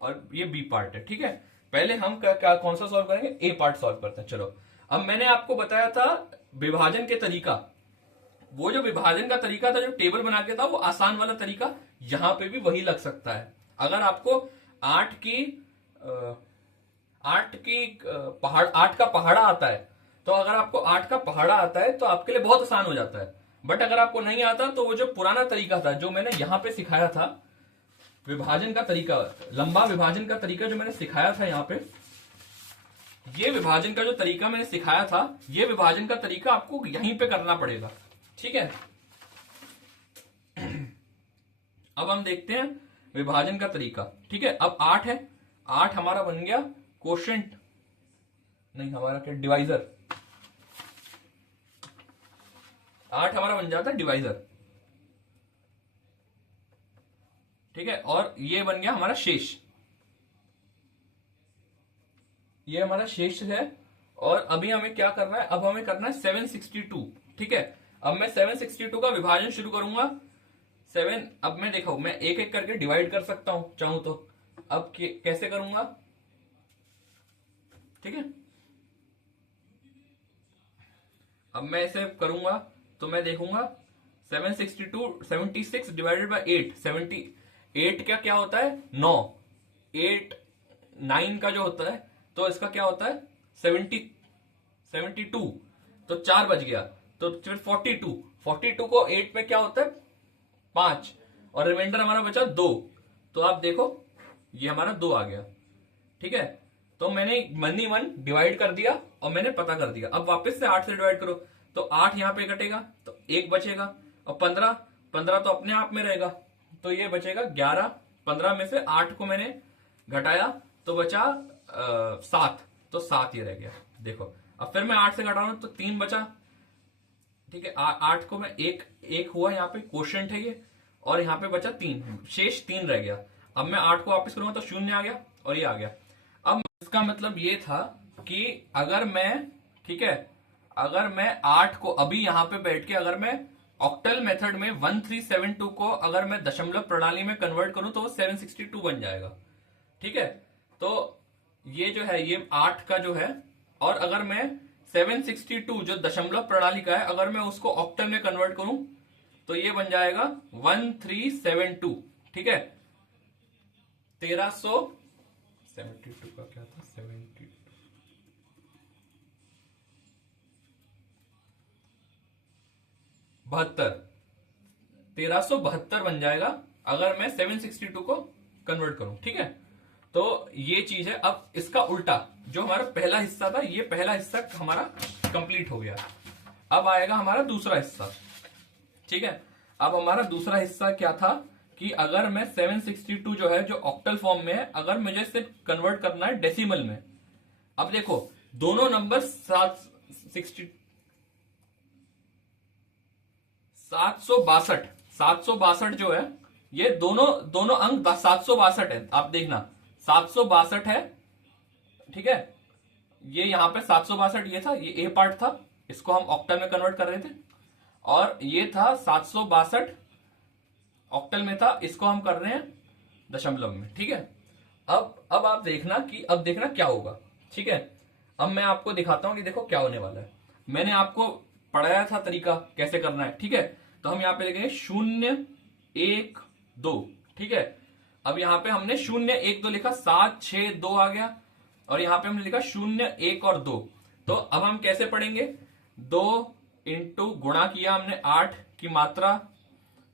और ये बी पार्ट है, ठीक है। पहले हम क्या कौन सा सॉल्व करेंगे? ए पार्ट सॉल्व करते हैं। चलो, अब मैंने आपको बताया था विभाजन के तरीका, वो जो विभाजन का तरीका था, जो टेबल बना के था, वो आसान वाला तरीका यहां पे भी वही लग सकता है। अगर आपको 8 का पहाड़ा आता है, तो अगर आपको 8 का पहाड़ा आता है तो आपके लिए बहुत आसान हो जाता है। बट अगर आपको नहीं आता तो वो जो पुराना तरीका था जो मैंने यहां पे सिखाया था, विभाजन का तरीका, लंबा विभाजन का तरीका जो मैंने सिखाया था यहाँ पे, ये विभाजन का जो तरीका मैंने सिखाया था, ये विभाजन का तरीका आपको यहीं पे करना पड़ेगा, ठीक है। अब हम देखते हैं विभाजन का तरीका, ठीक है। अब 8 है, 8 हमारा बन गया कोशेंट, नहीं हमारा क्या, डिवाइजर। 8 हमारा बन जाता है डिवाइजर, ठीक है। और ये बन गया हमारा शेष, ये हमारा शेष है। और अभी हमें क्या करना है? अब हमें करना है 762, ठीक है। अब मैं 762 का विभाजन शुरू करूंगा। 7, अब मैं देखो मैं एक एक करके डिवाइड कर सकता हूं चाहूं तो। अब कैसे करूंगा, ठीक है। अब मैं इसे करूंगा तो मैं देखूंगा 76 डिवाइडेड बाई 8, 78 का क्या होता है? 9, 8 9 का जो होता है तो इसका क्या होता है? 72, तो 4 बच गया, तो फिर 42 को 8 में क्या होता है? 5, और रिमाइंडर हमारा बचा 2। तो आप देखो ये हमारा 2 आ गया, ठीक है। तो मैंने 1 डिवाइड कर दिया और मैंने पता कर दिया। अब वापस से 8 से डिवाइड करो तो 8 यहां पे कटेगा तो 1 बचेगा, और 15 तो अपने आप में रहेगा, तो ये बचेगा 11। 15 में से 8 को मैंने घटाया तो बचा 7, तो 7 ये रह गया। देखो अब फिर मैं 8 से घटाऊं तो 3 बचा, ठीक है। 8 को मैं एक हुआ, यहाँ पे क्वोशिएंट है ये, और यहाँ पे बचा 3, शेष 3 रह गया। अब मैं 8 को वापस करूंगा तो 0 आ गया और ये आ गया। अब इसका मतलब ये था कि अगर मैं, ठीक है, अगर मैं 8 को अभी यहां पे बैठ के अगर मैं ऑक्टल मेथड में 1372 को अगर मैं दशमलव प्रणाली में कन्वर्ट करूं तो वो 762 बन जाएगा, ठीक है। तो ये जो है ये 8 का जो है, और अगर मैं 762 जो दशमलव प्रणाली का है अगर मैं उसको ऑक्टल में कन्वर्ट करूं तो ये बन जाएगा 1372, ठीक है। 1372 का क्या था? 1372 बन जाएगा अगर मैं 762 को कन्वर्ट करूं, ठीक है। तो ये चीज है। अब इसका उल्टा, जो हमारा पहला हिस्सा था, ये पहला हिस्सा हमारा कंप्लीट हो गया। अब आएगा हमारा दूसरा हिस्सा, ठीक है। अब हमारा दूसरा हिस्सा क्या था कि अगर मैं 762 जो है जो ऑक्टल फॉर्म में है, अगर मुझे इसे कन्वर्ट करना है डेसिमल में। अब देखो दोनों नंबर 762 जो है, ये दोनों अंक 762 है। आप देखना 762 है, ठीक है। ये यहां पे 762 ये था, ये ए पार्ट था, इसको हम ऑक्टल में कन्वर्ट कर रहे थे, और ये था 762 ऑक्टल में था, इसको हम कर रहे हैं दशमलव में, ठीक है। अब आप देखना कि अब देखना क्या होगा, ठीक है। अब मैं आपको दिखाता हूं कि देखो क्या होने वाला है। मैंने आपको पढ़ाया था तरीका कैसे करना है, ठीक है। तो हम यहाँ पे लिखेंगे 0 1 2, ठीक है। अब यहाँ पे हमने 0 1 2 लिखा, 7 6 2 आ गया, और यहाँ पे हमने लिखा 0 1 और 2। तो अब हम कैसे पढ़ेंगे? 2 इंटू गुणा किया हमने 8 की मात्रा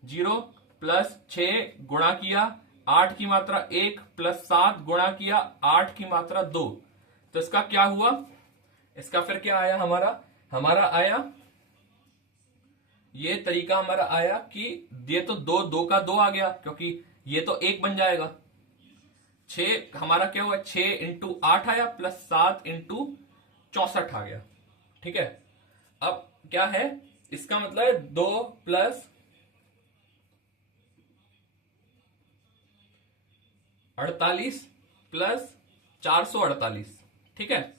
0 प्लस 6 गुणा किया 8 की मात्रा 1 प्लस 7 गुणा किया 8 की मात्रा 2। तो इसका क्या हुआ, इसका फिर क्या आया हमारा, हमारा आया ये तरीका हमारा आया कि ये तो 2 का 2 आ गया, क्योंकि ये तो 1 बन जाएगा। 6 हमारा क्या हुआ, 6 इंटू 8 आया प्लस 7 इंटू 64 आ गया। ठीक है, अब क्या है, इसका मतलब है 2 प्लस 48 प्लस 448। ठीक है,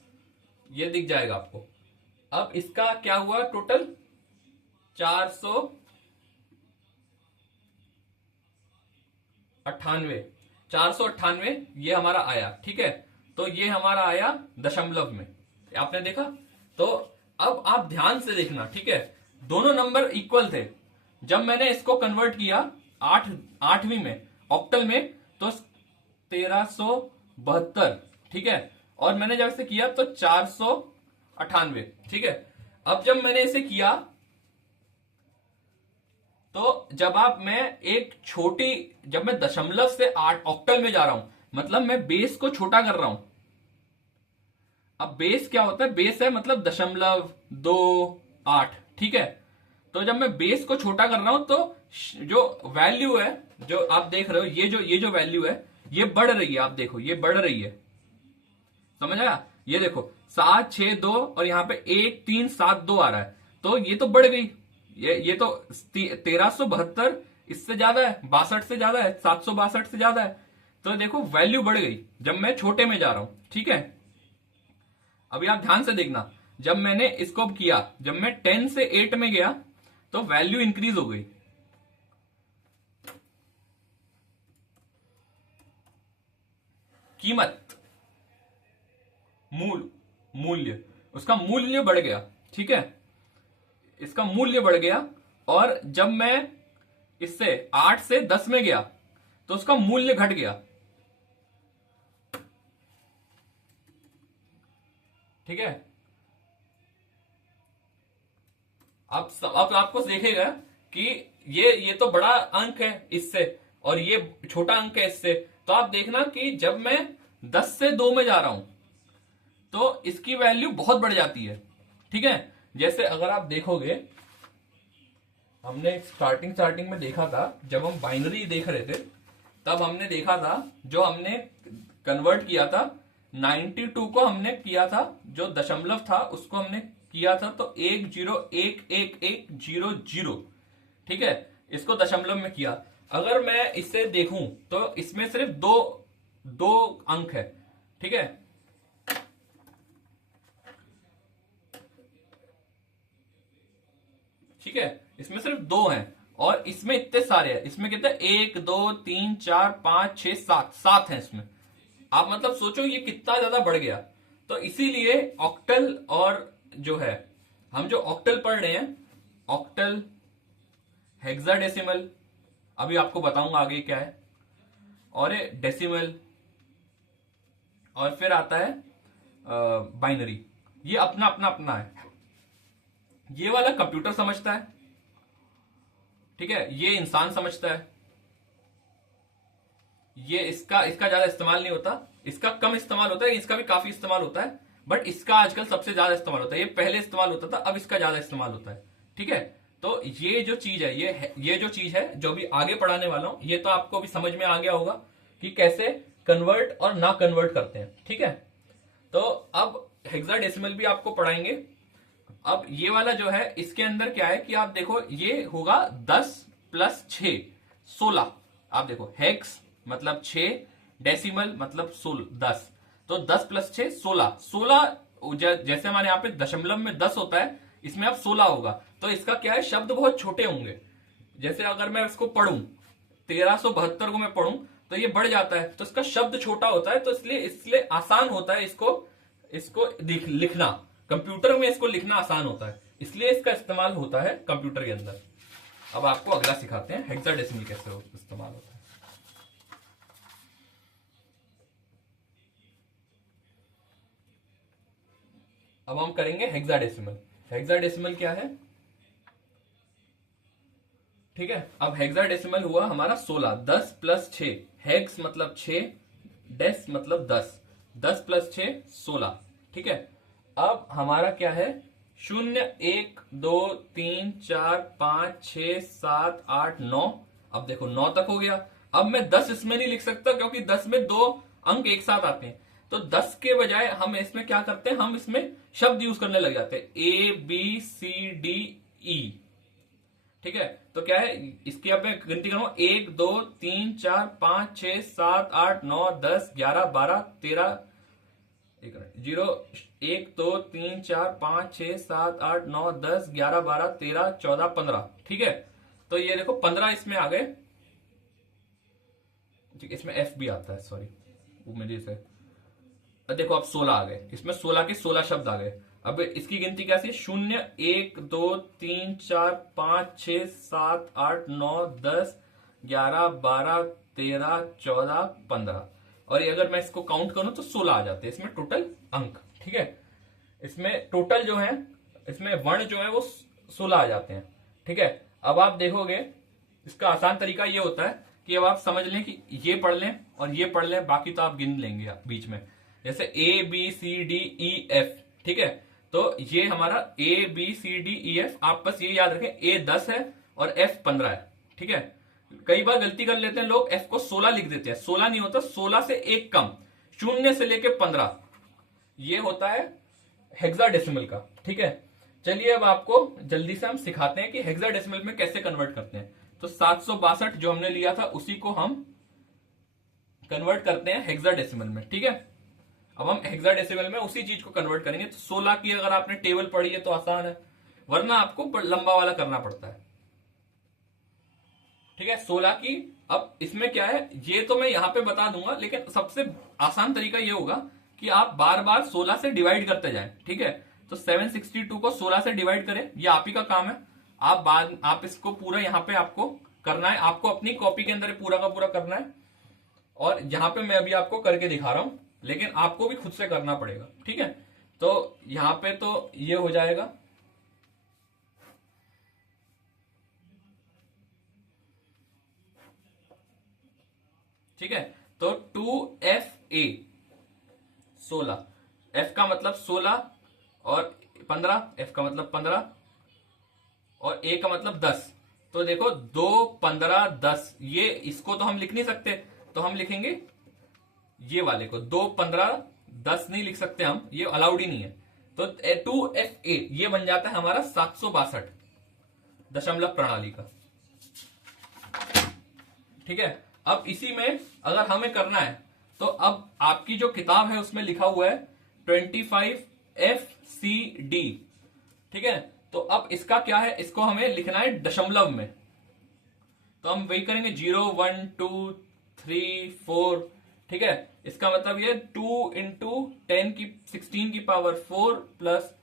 ये दिख जाएगा आपको। अब इसका क्या हुआ टोटल, 498 498 ये हमारा आया। ठीक है, तो ये हमारा आया दशमलव में, आपने देखा। तो अब आप ध्यान से देखना, ठीक है, दोनों नंबर इक्वल थे। जब मैंने इसको कन्वर्ट किया 8वीं में ऑक्टल में तो 1372। ठीक है, और मैंने जब इसे किया तो 498। ठीक है, अब जब मैंने इसे किया तो जब मैं दशमलव से 8 ऑक्टल में जा रहा हूं, मतलब मैं बेस को छोटा कर रहा हूं। अब बेस क्या होता है, बेस है मतलब दशमलव 2 8। ठीक है, तो जब मैं बेस को छोटा कर रहा हूं तो जो वैल्यू है, जो आप देख रहे हो, ये जो वैल्यू है ये बढ़ रही है। आप देखो ये बढ़ रही है, समझ आया। ये देखो 7 6 2 और यहाँ पे 1 3 7 2 आ रहा है, तो ये तो बढ़ गई। ये तो 1372 इससे ज्यादा है, 62 से ज्यादा है, 762 से ज्यादा है। तो देखो वैल्यू बढ़ गई जब मैं छोटे में जा रहा हूं। ठीक है, अभी आप ध्यान से देखना, जब मैंने इसको किया, जब मैं 10 से 8 में गया तो वैल्यू इंक्रीज हो गई। कीमत, मूल्य, उसका मूल्य बढ़ गया। ठीक है, इसका मूल्य बढ़ गया। और जब मैं इससे 8 से 10 में गया तो उसका मूल्य घट गया। ठीक है, अब आपको देखेगा कि ये तो बड़ा अंक है इससे और ये छोटा अंक है इससे। तो आप देखना कि जब मैं 10 से 2 में जा रहा हूं तो इसकी वैल्यू बहुत बढ़ जाती है। ठीक है, जैसे अगर आप देखोगे, हमने स्टार्टिंग में देखा था, जब हम बाइनरी देख रहे थे तब हमने देखा था, जो हमने कन्वर्ट किया था 92 को हमने किया था, जो दशमलव था उसको हमने किया था तो 10111100। ठीक है, इसको दशमलव में किया। अगर मैं इसे देखूं तो इसमें सिर्फ दो अंक है। ठीक है, ठीक है, इसमें सिर्फ 2 हैं और इसमें इतने सारे हैं। इसमें कितने, 1 2 3 4 5 6 7 7 हैं इसमें। आप मतलब सोचो ये कितना ज्यादा बढ़ गया। तो इसीलिए ऑक्टल, और जो है हम जो ऑक्टल पढ़ रहे हैं, ऑक्टल, हेक्साडेसिमल, अभी आपको बताऊंगा आगे क्या है, और ये डेसिमल, और फिर आता है बाइनरी। ये अपना अपना अपना है। ये वाला कंप्यूटर समझता है, ठीक है, ये इंसान समझता है। ये इसका ज्यादा इस्तेमाल नहीं होता, इसका कम इस्तेमाल होता है, इसका भी काफी इस्तेमाल होता है, बट इसका आजकल सबसे ज्यादा इस्तेमाल होता है। ये पहले इस्तेमाल होता था, अब इसका ज्यादा इस्तेमाल होता है। ठीक है, तो ये जो चीज है, ये जो चीज है जो भी आगे पढ़ाने वाला हूं, ये तो आपको भी समझ में आ गया होगा कि कैसे कन्वर्ट और ना कन्वर्ट करते हैं। ठीक है, तो अब हेक्साडेसिमल भी आपको पढ़ाएंगे। अब ये वाला जो है, इसके अंदर क्या है कि आप देखो, ये होगा 10 प्लस 6 16। आप देखो हेक्स मतलब 6, डेसिमल मतलब 10। तो 10 प्लस 6 16 16। जैसे हमारे यहाँ पे दशमलव में 10 होता है, इसमें अब 16 होगा। तो इसका क्या है, शब्द बहुत छोटे होंगे। जैसे अगर मैं इसको पढ़ूं 1372 को मैं पढ़ूं तो ये बढ़ जाता है, तो इसका शब्द छोटा होता है। तो इसलिए आसान होता है इसको लिखना। कंप्यूटर में इसको लिखना आसान होता है, इसलिए इसका इस्तेमाल होता है कंप्यूटर के अंदर। अब आपको अगला सिखाते हैं, हेक्साडेसिमल कैसे इस्तेमाल होता है। अब हम करेंगे हेक्साडेसिमल। हेक्साडेसिमल क्या है? ठीक है, अब हेक्साडेसिमल हुआ हमारा 16, 10 प्लस 6, हेक्स मतलब 6, डेस मतलब 10, 10 प्लस 6 16। ठीक है, अब हमारा क्या है? 0 1 2 3 4 5 6 7 8 9। अब देखो 9 तक हो गया। अब मैं 10 इसमें नहीं लिख सकता क्योंकि 10 में 2 अंक एक साथ आते हैं। तो 10 के बजाय हम इसमें क्या करते हैं, हम इसमें शब्द यूज करने लग जाते हैं, ए बी सी डी ई। ठीक है, तो क्या है इसकी, अब मैं गिनती करूंगा, 1 2 3 4 5 6 7 8 9 10 11 12 13, 0 1 2 3 4 5 6 7 8 9 10 11 12 13 14 15। ठीक है, तो ये देखो 15 इसमें आ गए। ठीक, इसमें एफ भी आता है, सॉरी वो मेरे से। अब देखो अब 16 आ गए, इसमें 16 के 16 शब्द आ गए। अब इसकी गिनती कैसी है? 0 1 2 3 4 5 6 7 8 9 10 11 12 13 14 15। और ये अगर मैं इसको काउंट करूं तो 16 आ जाते हैं इसमें टोटल अंक। ठीक है, इसमें टोटल जो है, इसमें वर्ण जो है वो 16 आ जाते हैं। ठीक है, अब आप देखोगे इसका आसान तरीका ये होता है कि अब आप समझ लें कि ये पढ़ लें और ये पढ़ लें, बाकी तो आप गिन लेंगे बीच में, जैसे A B C D E F. ठीक है, तो ये हमारा A B C D E F, आप बस ये याद रखें, ए 10 है और एफ 15 है। ठीक है, कई बार गलती कर लेते हैं लोग, एफ को 16 लिख देते हैं, 16 नहीं होता, 16 से एक कम, 0 से लेके 15, ये होता है हेक्साडेसिमल का। ठीक है, चलिए अब आपको जल्दी से हम सिखाते हैं कि हेक्साडेसिमल में कैसे कन्वर्ट करते हैं। तो 762 जो हमने लिया था उसी को हम कन्वर्ट करते हैं हेक्साडेसिमल में। ठीक है, अब हम हेक्साडेसिमल में उसी चीज को कन्वर्ट करेंगे। तो 16 की अगर आपने टेबल पढ़ी है तो आसान है, वरना आपको लंबा वाला करना पड़ता है। ठीक है, 16 की, अब इसमें क्या है ये तो मैं यहां पे बता दूंगा, लेकिन सबसे आसान तरीका ये होगा कि आप बार बार 16 से डिवाइड करते जाएं। ठीक है, तो 762 को 16 से डिवाइड करें, ये आप ही का काम है। आप इसको पूरा यहाँ पे आपको करना है, आपको अपनी कॉपी के अंदर पूरा का पूरा करना है। और यहां पे मैं अभी आपको करके दिखा रहा हूं, लेकिन आपको भी खुद से करना पड़ेगा। ठीक है, तो यहां पे तो ये हो जाएगा, ठीक है, तो 2FA 16, F का मतलब 16 और 15, F का मतलब 15 और A का मतलब 10। तो देखो 2 15 10, ये इसको तो हम लिख नहीं सकते, तो हम लिखेंगे ये वाले को, 2 15 10 नहीं लिख सकते हम, ये अलाउड ही नहीं है। तो 2FA ये बन जाता है हमारा 762 दशमलव प्रणाली का। ठीक है, अब इसी में अगर हमें करना है तो अब आपकी जो किताब है उसमें लिखा हुआ है 25FCD। ठीक है, तो अब इसका क्या है, इसको हमें लिखना है दशमलव में। तो हम वही करेंगे 0 1 2 3 4। ठीक है, इसका मतलब ये 2 इंटू 10 की 16 की पावर 4 प्लस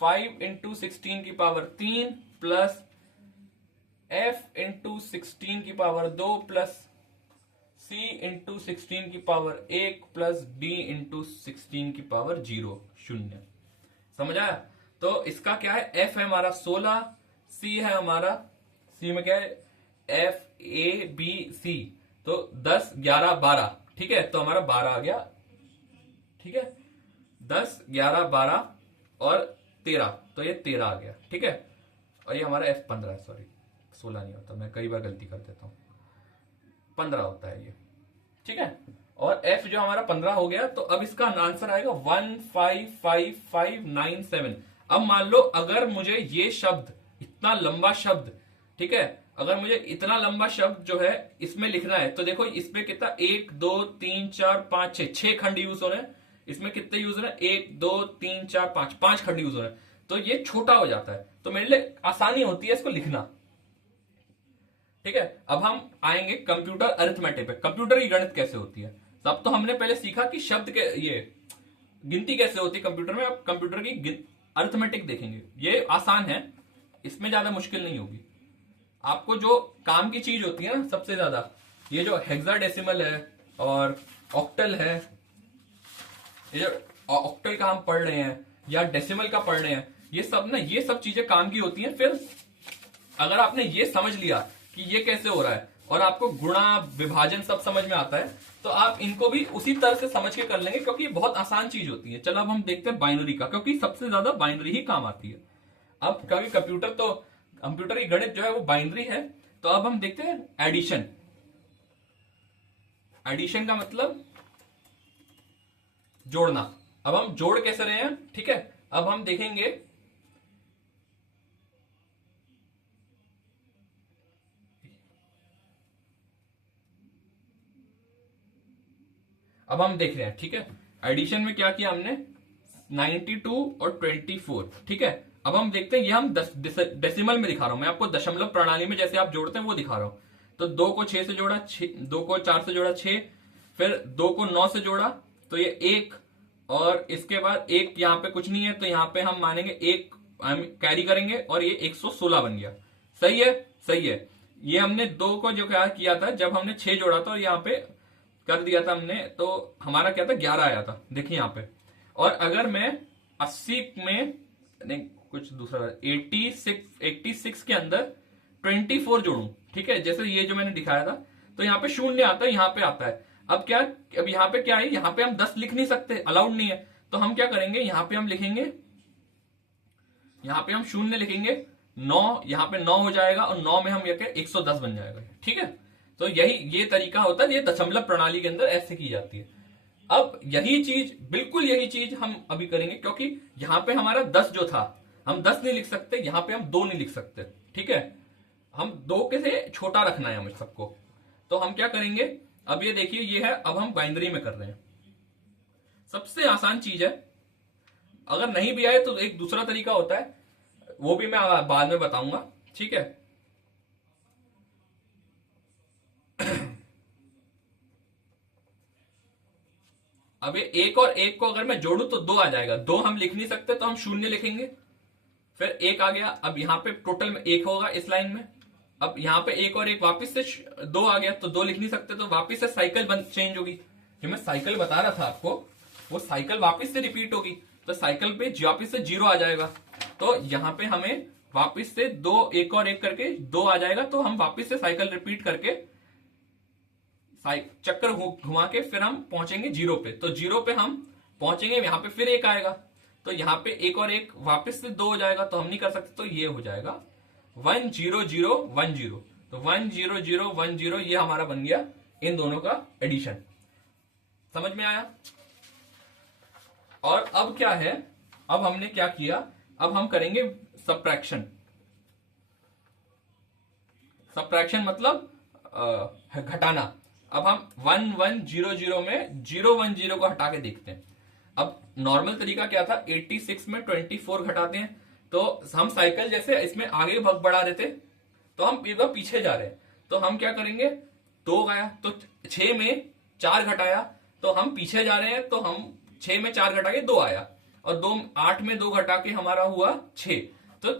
5 इंटू 16 की पावर 3 प्लस F इंटू 16 की पावर 2 प्लस C इंटू 16 की पावर 1 प्लस D इंटू 16 की पावर 0 0। समझ आया? तो इसका क्या है, F है हमारा 16, C है हमारा, C में क्या है F A B C, तो 10 11 12। ठीक है, तो हमारा 12 आ गया। ठीक है, 10 11 12 और 13, तो ये 13 आ गया। ठीक है, और ये हमारा F 15 है, सॉरी 16 नहीं होता, मैं कई बार गलती कर देता हूं, 15 होता है ये। ठीक है, और F जो हमारा 15 हो गया, तो अब इसका आंसर आएगा 155597। अब मान लो अगर मुझे ये शब्द, इतना लंबा शब्द, ठीक है, अगर मुझे इतना लंबा शब्द जो है इसमें लिखना है, तो देखो इसमें कितना 1 2 3 4 5 6 खंड यूज हो रहे हैं। इसमें कितने यूज हो रहे हैं, 1 2 3 4 5 खंड यूज हो रहे हैं। तो ये छोटा हो जाता है, तो मेरे लिए आसानी होती है इसको लिखना। ठीक है, अब हम आएंगे कंप्यूटर अरिथमेटिक पे, कंप्यूटर की गणित कैसे होती है। तब तो हमने पहले सीखा कि शब्द के ये गिनती कैसे होती है कंप्यूटर में। अब कंप्यूटर की अरिथमेटिक देखेंगे, ये आसान है, इसमें ज्यादा मुश्किल नहीं होगी। आपको जो काम की चीज होती है ना सबसे ज्यादा, ये जो हेक्साडेसिमल है और ऑक्टल है, ये जो ऑक्टल का हम पढ़ रहे हैं या डेसिमल का पढ़ रहे हैं, ये सब चीजें काम की होती हैं। फिर अगर आपने ये समझ लिया कि ये कैसे हो रहा है और आपको गुणा विभाजन सब समझ में आता है, तो आप इनको भी उसी तरह से समझ के कर लेंगे, क्योंकि ये बहुत आसान चीज होती है। चलो अब हम देखते हैं बाइनरी का, क्योंकि सबसे ज्यादा बाइनरी ही काम आती है। अब क्योंकि कंप्यूटर की गणित जो है वो बाइनरी है, तो अब हम देखते हैं एडिशन। एडिशन का मतलब जोड़ना। अब हम जोड़ कैसे रहे हैं, ठीक है, अब हम देखेंगे। अब हम देख रहे हैं, ठीक है, एडिशन में क्या किया हमने, 92 और 24, ठीक है। अब हम देखते हैं, ये हम डेसिमल में दिखा रहा हूं मैं आपको, दशमलव प्रणाली में जैसे आप जोड़ते हैं वो दिखा रहा हूं। तो 2 को 6 से जोड़ा, 2 को 4 से जोड़ा 6, फिर 2 को 9 से जोड़ा तो ये 1, और इसके बाद 1 यहाँ पे कुछ नहीं है, तो यहाँ पे हम मानेंगे 1 हम कैरी करेंगे और ये 116 बन गया। सही है, सही है। ये हमने 2 को जो क्या किया था, जब हमने 6 जोड़ा था और यहाँ पे कर दिया था हमने, तो हमारा क्या था, 11 आया था, देखिए यहाँ पे। और अगर मैं 80 में, नहीं कुछ दूसरा, 86 के अंदर 24 जोड़ू, ठीक है, जैसे ये जो मैंने दिखाया था, तो यहाँ पे शून्य आता है, यहाँ पे आता है। अब क्या, अब यहाँ पे क्या है, यहाँ पे हम 10 लिख नहीं सकते, अलाउड नहीं है। तो हम क्या करेंगे, यहाँ पे हम लिखेंगे, यहाँ पे हम शून्य लिखेंगे, 9 यहाँ पे 9 हो जाएगा, और 9 में हम ये 110 बन जाएगा, ठीक है। तो यही ये तरीका होता है, ये दशमलव प्रणाली के अंदर ऐसे की जाती है। अब यही चीज, बिल्कुल यही चीज हम अभी करेंगे, क्योंकि यहां पे हमारा 10 जो था, हम 10 नहीं लिख सकते, यहां पे हम 2 नहीं लिख सकते, ठीक है। हम 2 के से छोटा रखना है हमें सबको। तो हम क्या करेंगे, अब ये देखिए, ये है, अब हम बाइनरी में कर रहे हैं। सबसे आसान चीज है। अगर नहीं भी आए तो एक दूसरा तरीका होता है, वो भी मैं बाद में बताऊंगा, ठीक है। अब ये 1 और 1 को अगर मैं जोड़ू तो 2 आ जाएगा, 2 हम लिख नहीं सकते, तो हम शून्य लिखेंगे, फिर 1 आ गया। अब यहाँ पे टोटल में 1 होगा इस लाइन में। अब यहाँ पे 1 और 1 वापस से 2 आ गया, तो 2 लिख नहीं सकते, तो वापस से साइकिल चेंज होगी। जो मैं साइकिल बता रहा था आपको, वो साइकिल वापस से रिपीट होगी, तो साइकिल पे वापस से 0 आ जाएगा। तो यहाँ पे हमें वापस से 2, 1 और 1 करके 2 आ जाएगा, तो हम वापस से साइकिल रिपीट करके चक्कर घुमा के फिर हम पहुंचेंगे 0 पे। तो 0 पे हम पहुंचेंगे, यहाँ पे फिर 1 आएगा, तो यहाँ पे 1 और 1 वापस से 2 हो जाएगा, तो हम नहीं कर सकते, तो ये हो जाएगा 1 0 0 1 0। तो 1 0 0 1 0, ये हमारा बन गया इन दोनों का एडिशन। समझ में आया। और अब क्या है, अब हमने क्या किया, अब हम करेंगे सब्ट्रैक्शन। सब्ट्रैक्शन मतलब घटाना। अब हम 1 1 0 0 में 0 1 0 को हटा के देखते हैं। अब नॉर्मल तरीका क्या था, 86 में 24 घटाते हैं, तो हम साइकिल जैसे इसमें आगे बढ़ा रहे थे, तो हम एक बार पीछे जा रहे हैं, तो हम क्या करेंगे, 2 गया, तो 6 में 4 घटाया, तो हम पीछे जा रहे हैं, तो हम 6 में 4 घटा के 2 आया, और 8 में 2 घटा के हमारा हुआ 6, तो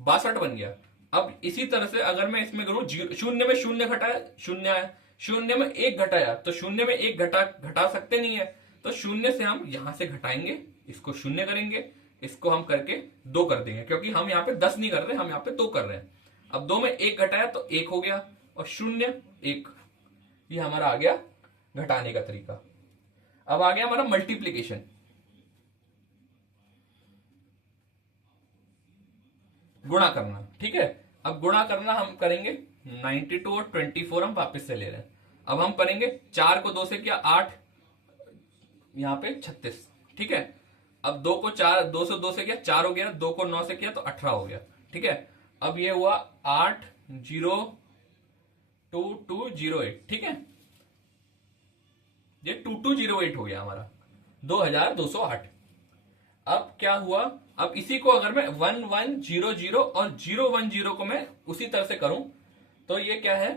62 बन गया। अब इसी तरह से अगर मैं इसमें करूं, शून्य में शून्य घटाया, शून्य आया, शून्य में 1 घटाया, तो शून्य में 1 घटा सकते नहीं है, तो शून्य से हम यहां से घटाएंगे, इसको शून्य करेंगे, इसको हम करके 2 कर देंगे, क्योंकि हम यहाँ पे 10 नहीं कर रहे, हम यहाँ पे 2 कर रहे हैं। अब 2 में 1 घटाया तो 1 हो गया, और 0 1, ये हमारा आ गया घटाने का तरीका। अब आ गया हमारा मल्टीप्लीकेशन। गुणा करना, ठीक है। अब गुणा करना हम करेंगे, 92 और 24 हम वापस से ले रहे हैं। अब हम करेंगे, 4 को 2 से किया 8, यहाँ पे 36, ठीक है। अब 2 को 2 से 2 से किया 4 हो गया, 2 को 9 से किया तो 18 हो गया, ठीक है। अब ये हुआ 8 0 2 2 0 8, ठीक है, ये 2208 हो गया हमारा, 2208। अब क्या हुआ, अब इसी को अगर मैं 1 1 0 0 और 0 1 0 को मैं उसी तरह से करूं, तो ये क्या है,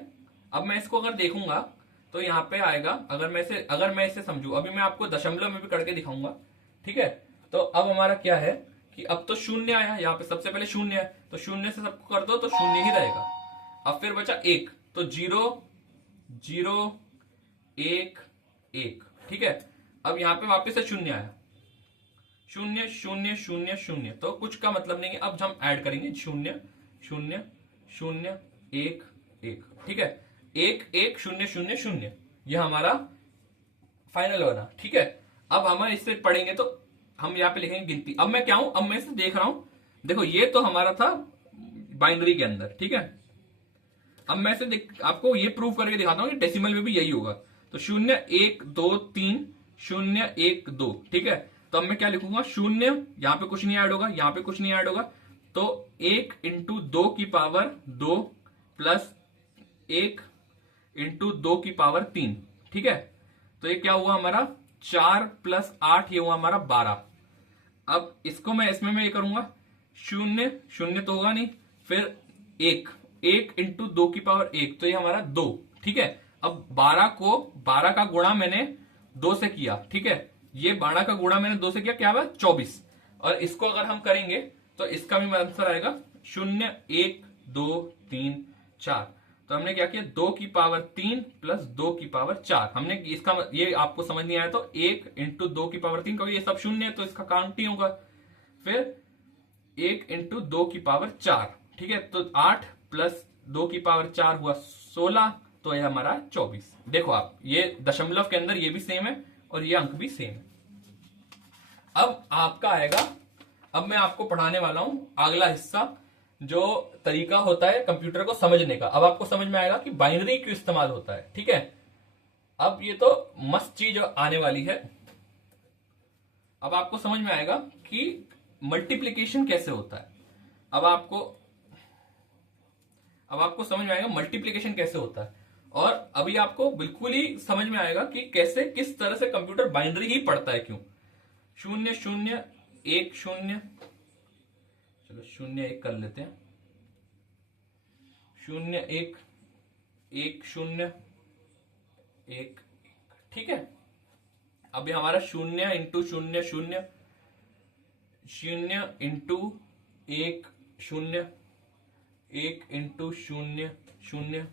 अब मैं इसको अगर देखूंगा तो यहाँ पे आएगा, अगर मैं इसे समझू, अभी मैं आपको दशमलव में भी करके दिखाऊंगा, ठीक है। तो अब हमारा क्या है कि अब तो शून्य आया, यहाँ पे सबसे पहले शून्य है, तो शून्य से सबको कर दो तो शून्य ही रहेगा। अब फिर बचा 1, तो 0 0 1 1, ठीक है। अब यहाँ पे वापस से शून्य आया, शून्य शून्य शून्य शून्य, तो कुछ का मतलब नहीं है। अब हम ऐड करेंगे शून्य शून्य शून्य एक एक, ठीक है, एक एक शून्य शून्य शून्य, यह हमारा फाइनल बना, ठीक है। अब हम इससे पढ़ेंगे तो हम यहाँ पे लिखेंगे गिनती। अब मैं क्या हूं, अब मैं इसे देख रहा हूं, देखो ये तो हमारा था बाइनरी के अंदर, ठीक है। अब मैं इसे आपको ये प्रूव करके दिखाता हूं कि डेसिमल में भी यही होगा। तो शून्य एक दो तीन शून्य एक दो, ठीक है। तो अब मैं क्या लिखूंगा, शून्य, यहां पे कुछ नहीं ऐड होगा, यहां पे कुछ नहीं ऐड होगा, तो एक इंटू दो की पावर दो प्लस एक इंटू दो की पावर तीन, ठीक है। तो ये क्या हुआ हमारा, चार प्लस आठ, ये हुआ हमारा 12। अब इसको मैं इसमें मैं ये करूंगा, शून्य शून्य तो होगा नहीं, फिर एक, एक इंटू दो की पावर एक, तो ये हमारा दो, ठीक है। अब 12 का गुणा मैंने दो से किया, ठीक है, ये 12 का गुणा मैंने दो से किया, क्या हुआ 24। और इसको अगर हम करेंगे तो इसका भी आंसर आएगा शून्य एक दो तीन चार। तो हमने क्या किया, दो की पावर तीन प्लस दो की पावर चार। हमने इसका ये आपको समझ नहीं आया तो एक इंटू दो की पावर तीन, क्योंकि ये सब शून्य है तो इसका काउंट नहीं होगा। फिर एक इंटू दो की पावर चार, ठीक है, तो आठ प्लस दो की पावर चार हुआ 16, तो यह हमारा 24। देखो आप, ये दशमलव के अंदर ये भी सेम है और ये अंक भी सेम है। अब आपका आएगा, अब मैं आपको पढ़ाने वाला हूं अगला हिस्सा, जो तरीका होता है कंप्यूटर को समझने का। अब आपको समझ में आएगा कि बाइनरी क्यों इस्तेमाल होता है, ठीक है। अब ये तो मस्त चीज आने वाली है। अब आपको समझ में आएगा कि मल्टीप्लीकेशन कैसे होता है। अब आपको समझ में आएगा मल्टीप्लीकेशन कैसे होता है, और अभी आपको बिल्कुल ही समझ में आएगा कि कैसे, किस तरह से कंप्यूटर बाइनरी ही पढ़ता है, क्यों। शून्य शून्य एक शून्य, चलो शून्य एक कर लेते हैं, शून्य एक एक शून्य एक, ठीक है। अब ये हमारा शून्य इंटू शून्य शून्य, शून्य इंटू एक शून्य, एक इंटू शून्य शून्य,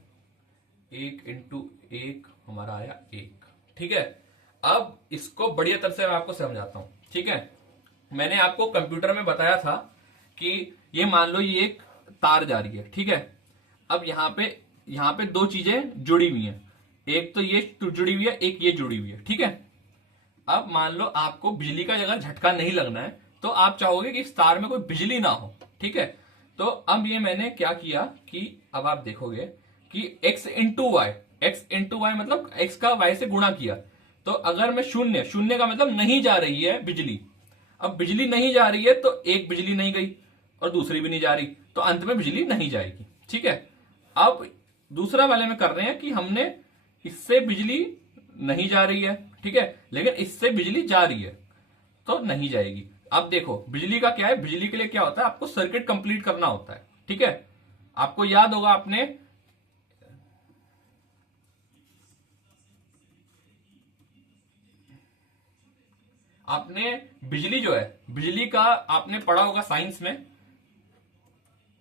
एक इंटू एक हमारा आया एक, ठीक है। अब इसको बढ़िया तरह से मैं आपको समझाता हूं, ठीक है। मैंने आपको कंप्यूटर में बताया था कि ये मान लो ये एक तार जा रही है, ठीक है। अब यहां पे दो चीजें जुड़ी हुई हैं, एक तो ये जुड़ी हुई है, एक ये जुड़ी हुई है, ठीक है। अब मान लो आपको बिजली का अगर झटका नहीं लगना है तो आप चाहोगे कि इस तार में कोई बिजली ना हो, ठीक है। तो अब ये मैंने क्या किया कि अब आप देखोगे कि x इंटू वाई मतलब x का y से गुणा किया। तो अगर मैं शून्य, शून्य का मतलब नहीं जा रही है बिजली, अब बिजली नहीं जा रही है तो एक बिजली नहीं गई और दूसरी भी नहीं जा रही, तो अंत में बिजली नहीं जाएगी, ठीक है। अब दूसरा वाले में कर रहे हैं कि हमने इससे बिजली नहीं जा रही है, ठीक है, लेकिन इससे बिजली जा रही है तो नहीं जाएगी। अब देखो बिजली का क्या है, बिजली के लिए क्या होता है, आपको सर्किट कंप्लीट करना होता है, ठीक है। आपको याद होगा आपने बिजली जो है, बिजली का आपने पढ़ा होगा साइंस में,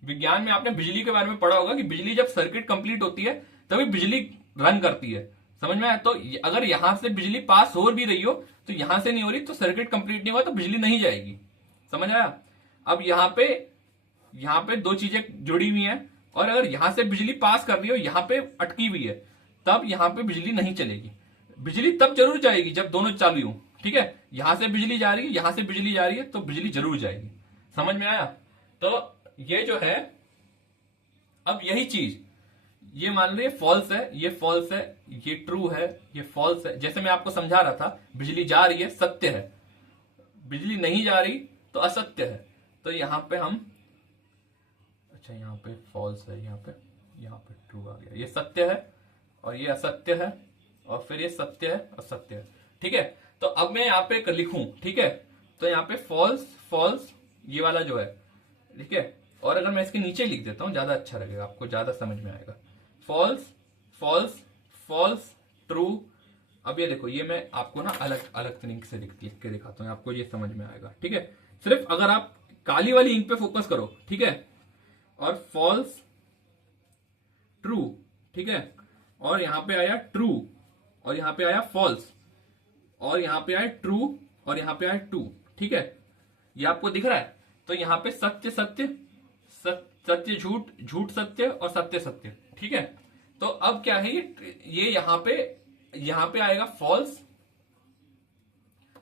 विज्ञान में आपने बिजली के बारे में पढ़ा होगा कि बिजली जब सर्किट कंप्लीट होती है तभी बिजली रन करती है, समझ में आया। तो अगर यहां से बिजली पास हो भी रही हो तो यहां से नहीं हो रही तो सर्किट कंप्लीट नहीं हुआ तो बिजली नहीं जाएगी, समझ आया। अब यहां पे दो चीजें जुड़ी हुई हैं और अगर यहां से बिजली पास कर रही हो, यहां पे अटकी हुई है, तब यहां पे बिजली नहीं चलेगी। बिजली तब जरूर जाएगी जब दोनों चालू हो, ठीक है। यहां से बिजली जा रही है, यहां से बिजली जा रही है, तो बिजली जरूर जाएगी, समझ में आया। तो ये जो है, अब यही चीज, ये मान लो ये फॉल्स है, ये फॉल्स है, ये ट्रू है, ये फॉल्स है। जैसे मैं आपको समझा रहा था, बिजली जा रही है सत्य है, बिजली नहीं जा रही तो असत्य है। तो यहां पे हम, अच्छा यहाँ पे फॉल्स है, यहाँ पे ट्रू आ गया, ये सत्य है और ये असत्य है, और फिर ये सत्य है असत्य है, ठीक है। तो अब मैं यहाँ पे लिखूं, ठीक है, तो यहाँ पे फॉल्स फॉल्स ये वाला जो है, ठीक है। और अगर मैं इसके नीचे लिख देता हूं ज्यादा अच्छा लगेगा, आपको ज्यादा समझ में आएगा। False false false true. अब ये देखो, ये मैं आपको ना अलग अलग तरीके से लिख के दिखाता हूँ, आपको ये समझ में आएगा, ठीक है। सिर्फ अगर आप काली वाली इंक पे फोकस करो, ठीक है, और फॉल्स ट्रू, ठीक है, और यहां पे आया ट्रू, और यहां पे आया फॉल्स, और यहां पे आया ट्रू, और यहां पे आया ट्रू, ठीक है। ये आपको दिख रहा है। तो यहाँ पे सत्य सत्य, सत्य झूठ, झूठ सत्य और सत्य सत्य, ठीक है। तो अब क्या है, ये यहाँ पे आएगा फॉल्स,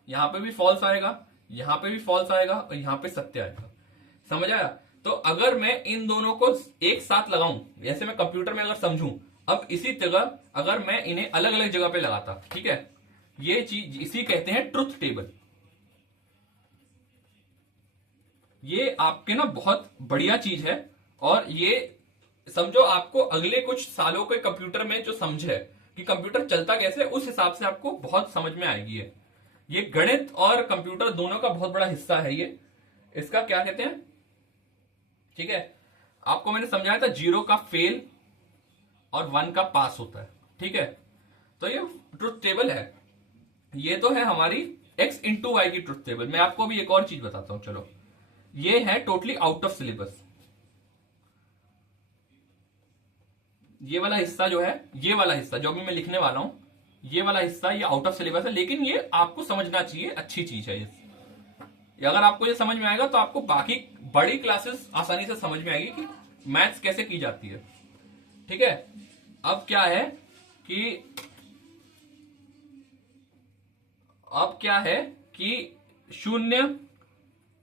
यहाँ पे भी फॉल्स आएगा, यहाँ पे भी फॉल्स आएगा और यहाँ पे सत्य आएगा। समझ आया? तो अगर मैं इन दोनों को एक साथ लगाऊं, जैसे मैं कंप्यूटर में अगर समझूं, अब इसी जगह अगर मैं इन्हें अलग अलग जगह पे लगाता, ठीक है, ये चीज इसी कहते हैं ट्रुथ टेबल। ये आपके ना बहुत बढ़िया चीज है, और ये समझो आपको अगले कुछ सालों के कंप्यूटर में जो समझे कि कंप्यूटर चलता कैसे, उस हिसाब से आपको बहुत समझ में आएगी। ये गणित और कंप्यूटर दोनों का बहुत बड़ा हिस्सा है ये। इसका क्या कहते हैं, ठीक है, आपको मैंने समझाया था 0 का फेल और 1 का पास होता है, ठीक है। तो ये ट्रुथ टेबल है, ये तो है हमारी x इंटू वाई की ट्रुथ टेबल। मैं आपको अभी एक और चीज बताता हूं, चलो। ये है टोटली आउट ऑफ सिलेबस। ये वाला हिस्सा जो है, ये वाला हिस्सा जो अभी मैं लिखने वाला हूं, ये वाला हिस्सा ये आउट ऑफ सिलेबस है, लेकिन ये आपको समझना चाहिए, अच्छी चीज है ये अगर आपको ये समझ में आएगा तो आपको बाकी बड़ी क्लासेस आसानी से समझ में आएगी कि मैथ्स कैसे की जाती है, ठीक है। अब क्या है कि शून्य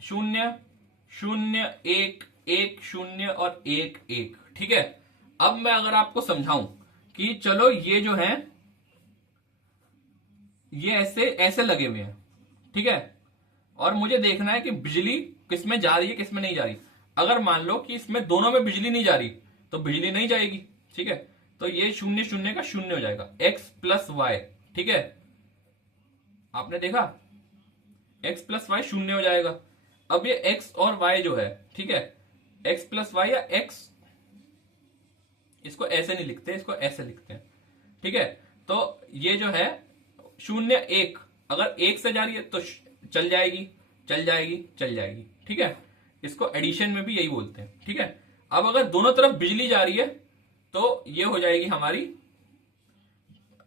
शून्य शून्य एक एक शून्य और एक एक, ठीक है। अब मैं अगर आपको समझाऊं कि चलो ये जो है ये ऐसे ऐसे लगे हुए हैं, ठीक है, और मुझे देखना है कि बिजली किस में जा रही है किस में नहीं जा रही। अगर मान लो कि इसमें दोनों में बिजली नहीं जा रही तो बिजली नहीं जाएगी, ठीक है। तो ये शून्य शून्य का शून्य हो जाएगा, x प्लस वाई, ठीक है। आपने देखा x प्लस वाई शून्य हो जाएगा। अब ये x और y जो है, ठीक है, x प्लस वाई या x, इसको ऐसे नहीं लिखते, इसको ऐसे लिखते हैं, ठीक है। तो ये जो है शून्य एक, अगर एक से जा रही है तो चल जाएगी चल जाएगी चल जाएगी, ठीक है। इसको एडिशन में भी यही बोलते हैं, ठीक है। अब अगर दोनों तरफ बिजली जा रही है तो ये हो जाएगी हमारी,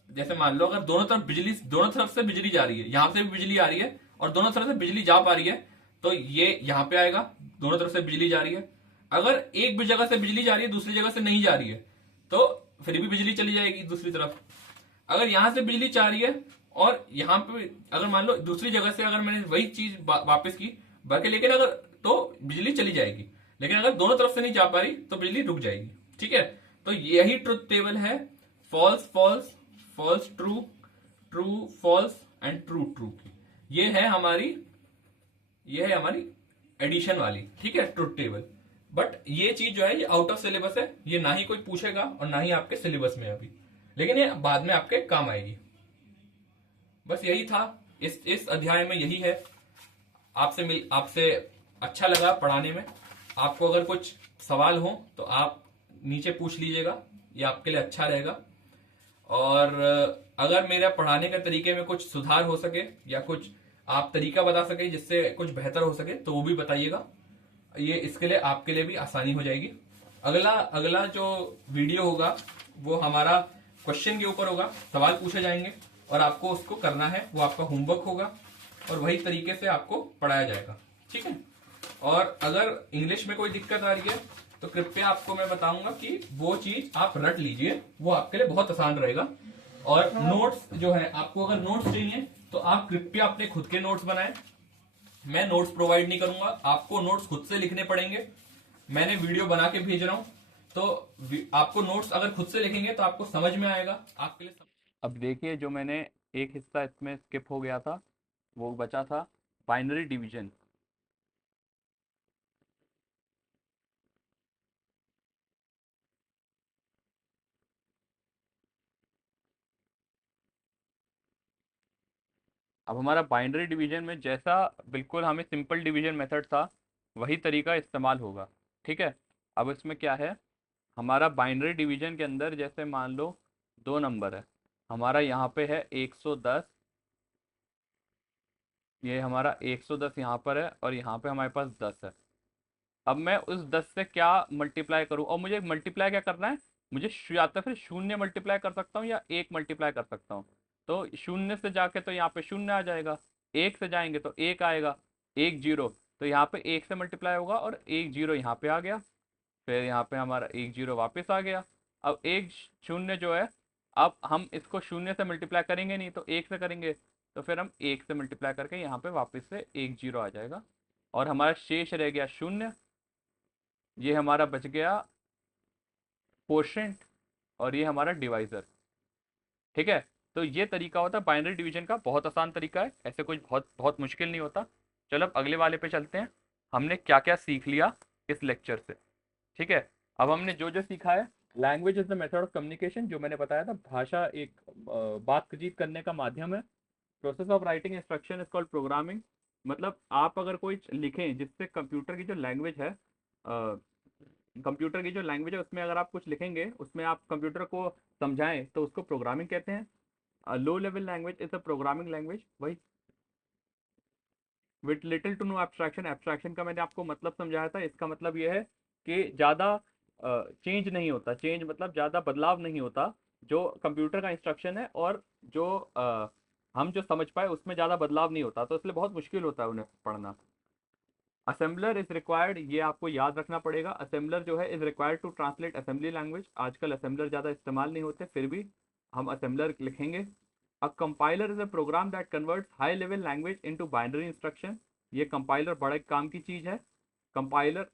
जैसे मान लो अगर दोनों तरफ से बिजली जा रही है, यहां से भी बिजली आ रही है और दोनों तरफ से बिजली जा पा रही है, तो ये यहां पे आएगा, दोनों तरफ से बिजली जा रही है। अगर एक भी जगह से बिजली जा रही है दूसरी जगह से नहीं जा रही है तो फिर भी बिजली चली जाएगी दूसरी तरफ। अगर यहां से बिजली जा रही है और यहां पे अगर मान लो दूसरी जगह से अगर मैंने वही चीज वापस की बाकी, लेकिन अगर तो बिजली चली जाएगी, लेकिन अगर दोनों तरफ से नहीं जा पा रही तो बिजली रुक जाएगी, ठीक है। तो यही ट्रुथ टेबल है, false false, false true, true false and true true की। ये है हमारी एडिशन वाली, ठीक है, ट्रुथ टेबल। बट ये चीज जो है ये आउट ऑफ सिलेबस है, ये ना ही कोई पूछेगा और ना ही आपके सिलेबस में अभी, लेकिन ये बाद में आपके काम आएगी। बस यही था इस अध्याय में, यही है। आपसे अच्छा लगा पढ़ाने में। आपको अगर कुछ सवाल हो तो आप नीचे पूछ लीजिएगा, ये आपके लिए अच्छा रहेगा। और अगर मेरा पढ़ाने के तरीके में कुछ सुधार हो सके या कुछ आप तरीका बता सके जिससे कुछ बेहतर हो सके तो वो भी बताइएगा, ये इसके लिए आपके लिए भी आसानी हो जाएगी। अगला जो वीडियो होगा वो हमारा क्वेश्चन के ऊपर होगा, सवाल पूछे जाएंगे और आपको उसको करना है, वो आपका होमवर्क होगा और वही तरीके से आपको पढ़ाया जाएगा, ठीक है। और अगर इंग्लिश में कोई दिक्कत आ रही है तो कृपया आपको मैं बताऊंगा कि वो चीज आप रट लीजिए, वो आपके लिए बहुत आसान रहेगा। और नोट्स जो है, आपको अगर नोट्स चाहिए तो आप कृपया अपने खुद के नोट्स बनाएं। मैं नोट्स प्रोवाइड नहीं करूंगा, आपको नोट्स खुद से लिखने पड़ेंगे। मैंने वीडियो बना के भेज रहा हूं, तो आपको नोट्स अगर खुद से लिखेंगे तो आपको समझ में आएगा, आपके लिए अब देखिए, जो मैंने एक हिस्सा इसमें स्किप हो गया था, वो बचा था बाइनरी डिवीजन। अब हमारा बाइनरी डिवीजन में जैसा बिल्कुल हमें सिंपल डिवीजन मेथड था वही तरीका इस्तेमाल होगा, ठीक है। अब इसमें क्या है, हमारा बाइनरी डिवीजन के अंदर जैसे मान लो 2 नंबर है, हमारा यहाँ पे है 110, ये हमारा 110 यहाँ पर है और यहाँ पे हमारे पास 10 है। अब मैं उस 10 से क्या मल्टीप्लाई करूँ, और मुझे मल्टीप्लाई क्या करना है, मुझे या तो फिर शून्य मल्टीप्लाई कर सकता हूँ या 1 मल्टीप्लाई कर सकता हूँ। तो शून्य से जाके तो यहाँ पे शून्य आ जाएगा, 1 से जाएंगे तो 1 आएगा, 1 0। तो यहाँ पे 1 से मल्टीप्लाई होगा और 1 जीरो यहाँ पे आ गया, फिर यहाँ पे हमारा 1 जीरो वापस आ गया। अब 1 शून्य जो है, अब हम इसको शून्य से मल्टीप्लाई करेंगे नहीं तो 1 से करेंगे, तो फिर हम 1 से मल्टीप्लाई करके यहाँ पे वापस से 1 जीरो आ जाएगा और हमारा शेष रह गया शून्य। ये हमारा बच गया कोशेंट और ये हमारा डिवाइजर। ठीक है, तो ये तरीका होता है बाइनरी डिवीजन का, बहुत आसान तरीका है, ऐसे कुछ बहुत बहुत मुश्किल नहीं होता। चलो अब अगले वाले पे चलते हैं, हमने क्या क्या सीख लिया इस लेक्चर से। ठीक है, अब हमने जो जो सीखा है, language is the method of communication, जो मैंने बताया था, भाषा एक बातचीत करने का माध्यम है। Process of writing instruction is called programming, मतलब आप अगर कोई लिखें जिससे कंप्यूटर की जो लैंग्वेज है, कंप्यूटर की जो लैंग्वेज है उसमें अगर आप कुछ लिखेंगे, उसमें आप कंप्यूटर को समझाएं तो उसको प्रोग्रामिंग कहते हैं। Low level language is a programming language, वही with little to no abstraction. Abstraction का मैंने आपको मतलब समझाया था, इसका मतलब ये है कि ज़्यादा चेंज नहीं होता, चेंज मतलब ज़्यादा बदलाव नहीं होता जो कंप्यूटर का इंस्ट्रक्शन है, और जो हम जो समझ पाए उसमें ज़्यादा बदलाव नहीं होता, तो इसलिए बहुत मुश्किल होता है उन्हें पढ़ना। असेंबलर इज रिक्वायर्ड, ये आपको याद रखना पड़ेगा, असेंबलर जो है is required to translate assembly language. आजकल असेंबलर ज़्यादा इस्तेमाल नहीं होते, फिर भी हम असेंबलर लिखेंगे। A compiler is a program that converts high level language into binary instruction. ये कंपाइलर बड़े काम की चीज़ है, कंपाइलर।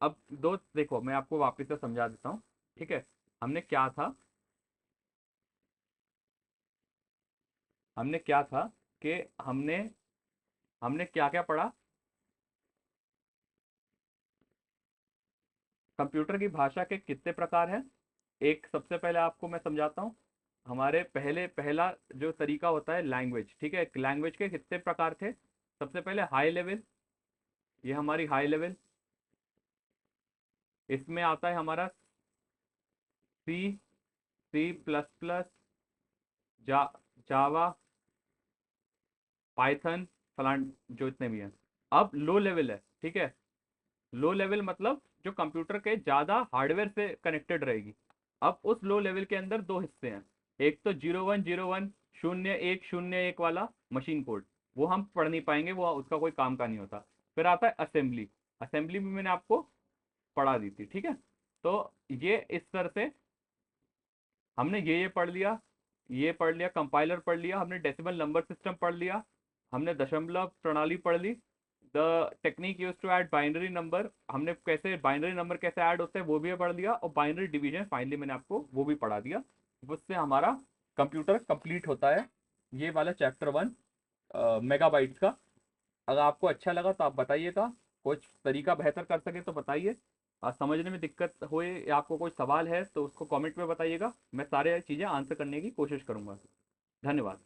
अब दो देखो, मैं आपको वापस से समझा देता हूँ। ठीक है, हमने क्या था, हमने क्या था कि हमने हमने क्या क्या पढ़ा। कंप्यूटर की भाषा के कितने प्रकार हैं, एक सबसे पहले आपको मैं समझाता हूँ। हमारे पहला जो तरीका होता है लैंग्वेज। ठीक है, लैंग्वेज के कितने प्रकार थे, सबसे पहले हाई लेवल, ये हमारी हाई लेवल, इसमें आता है हमारा सी, सी प्लस प्लस, जा जावा, पाइथन, फलान, जो इतने भी हैं। अब लो लेवल है, ठीक है, लो लेवल मतलब जो कंप्यूटर के ज़्यादा हार्डवेयर से कनेक्टेड रहेगी। अब उस लो लेवल के अंदर दो हिस्से हैं, एक तो 0101, 0101 वाला मशीन कोड, वो हम पढ़ नहीं पाएंगे, वो उसका कोई काम का नहीं होता। फिर आता है असेंबली, असेंबली भी मैंने आपको पढ़ा दी थी। ठीक है, तो ये इस तरह से हमने ये पढ़ लिया, ये पढ़ लिया, कंपाइलर पढ़ लिया, हमने डेसिमल नंबर सिस्टम पढ़ लिया, हमने दशमलव प्रणाली पढ़ ली, the technique use to add binary number, हमने कैसे बाइनरी नंबर कैसे ऐड होते हैं वो भी पढ़ लिया, और बाइनरी डिवीजन फाइनली मैंने आपको वो भी पढ़ा दिया। उससे हमारा कंप्यूटर कंप्लीट होता है, ये वाला चैप्टर 1 मेगाबाइट्स का। अगर आपको अच्छा लगा तो आप बताइएगा, कुछ तरीका बेहतर कर सके तो बताइए, समझने में दिक्कत होए या आपको कोई सवाल है तो उसको कमेंट में बताइएगा, मैं सारे चीज़ें आंसर करने की कोशिश करूंगा। धन्यवाद।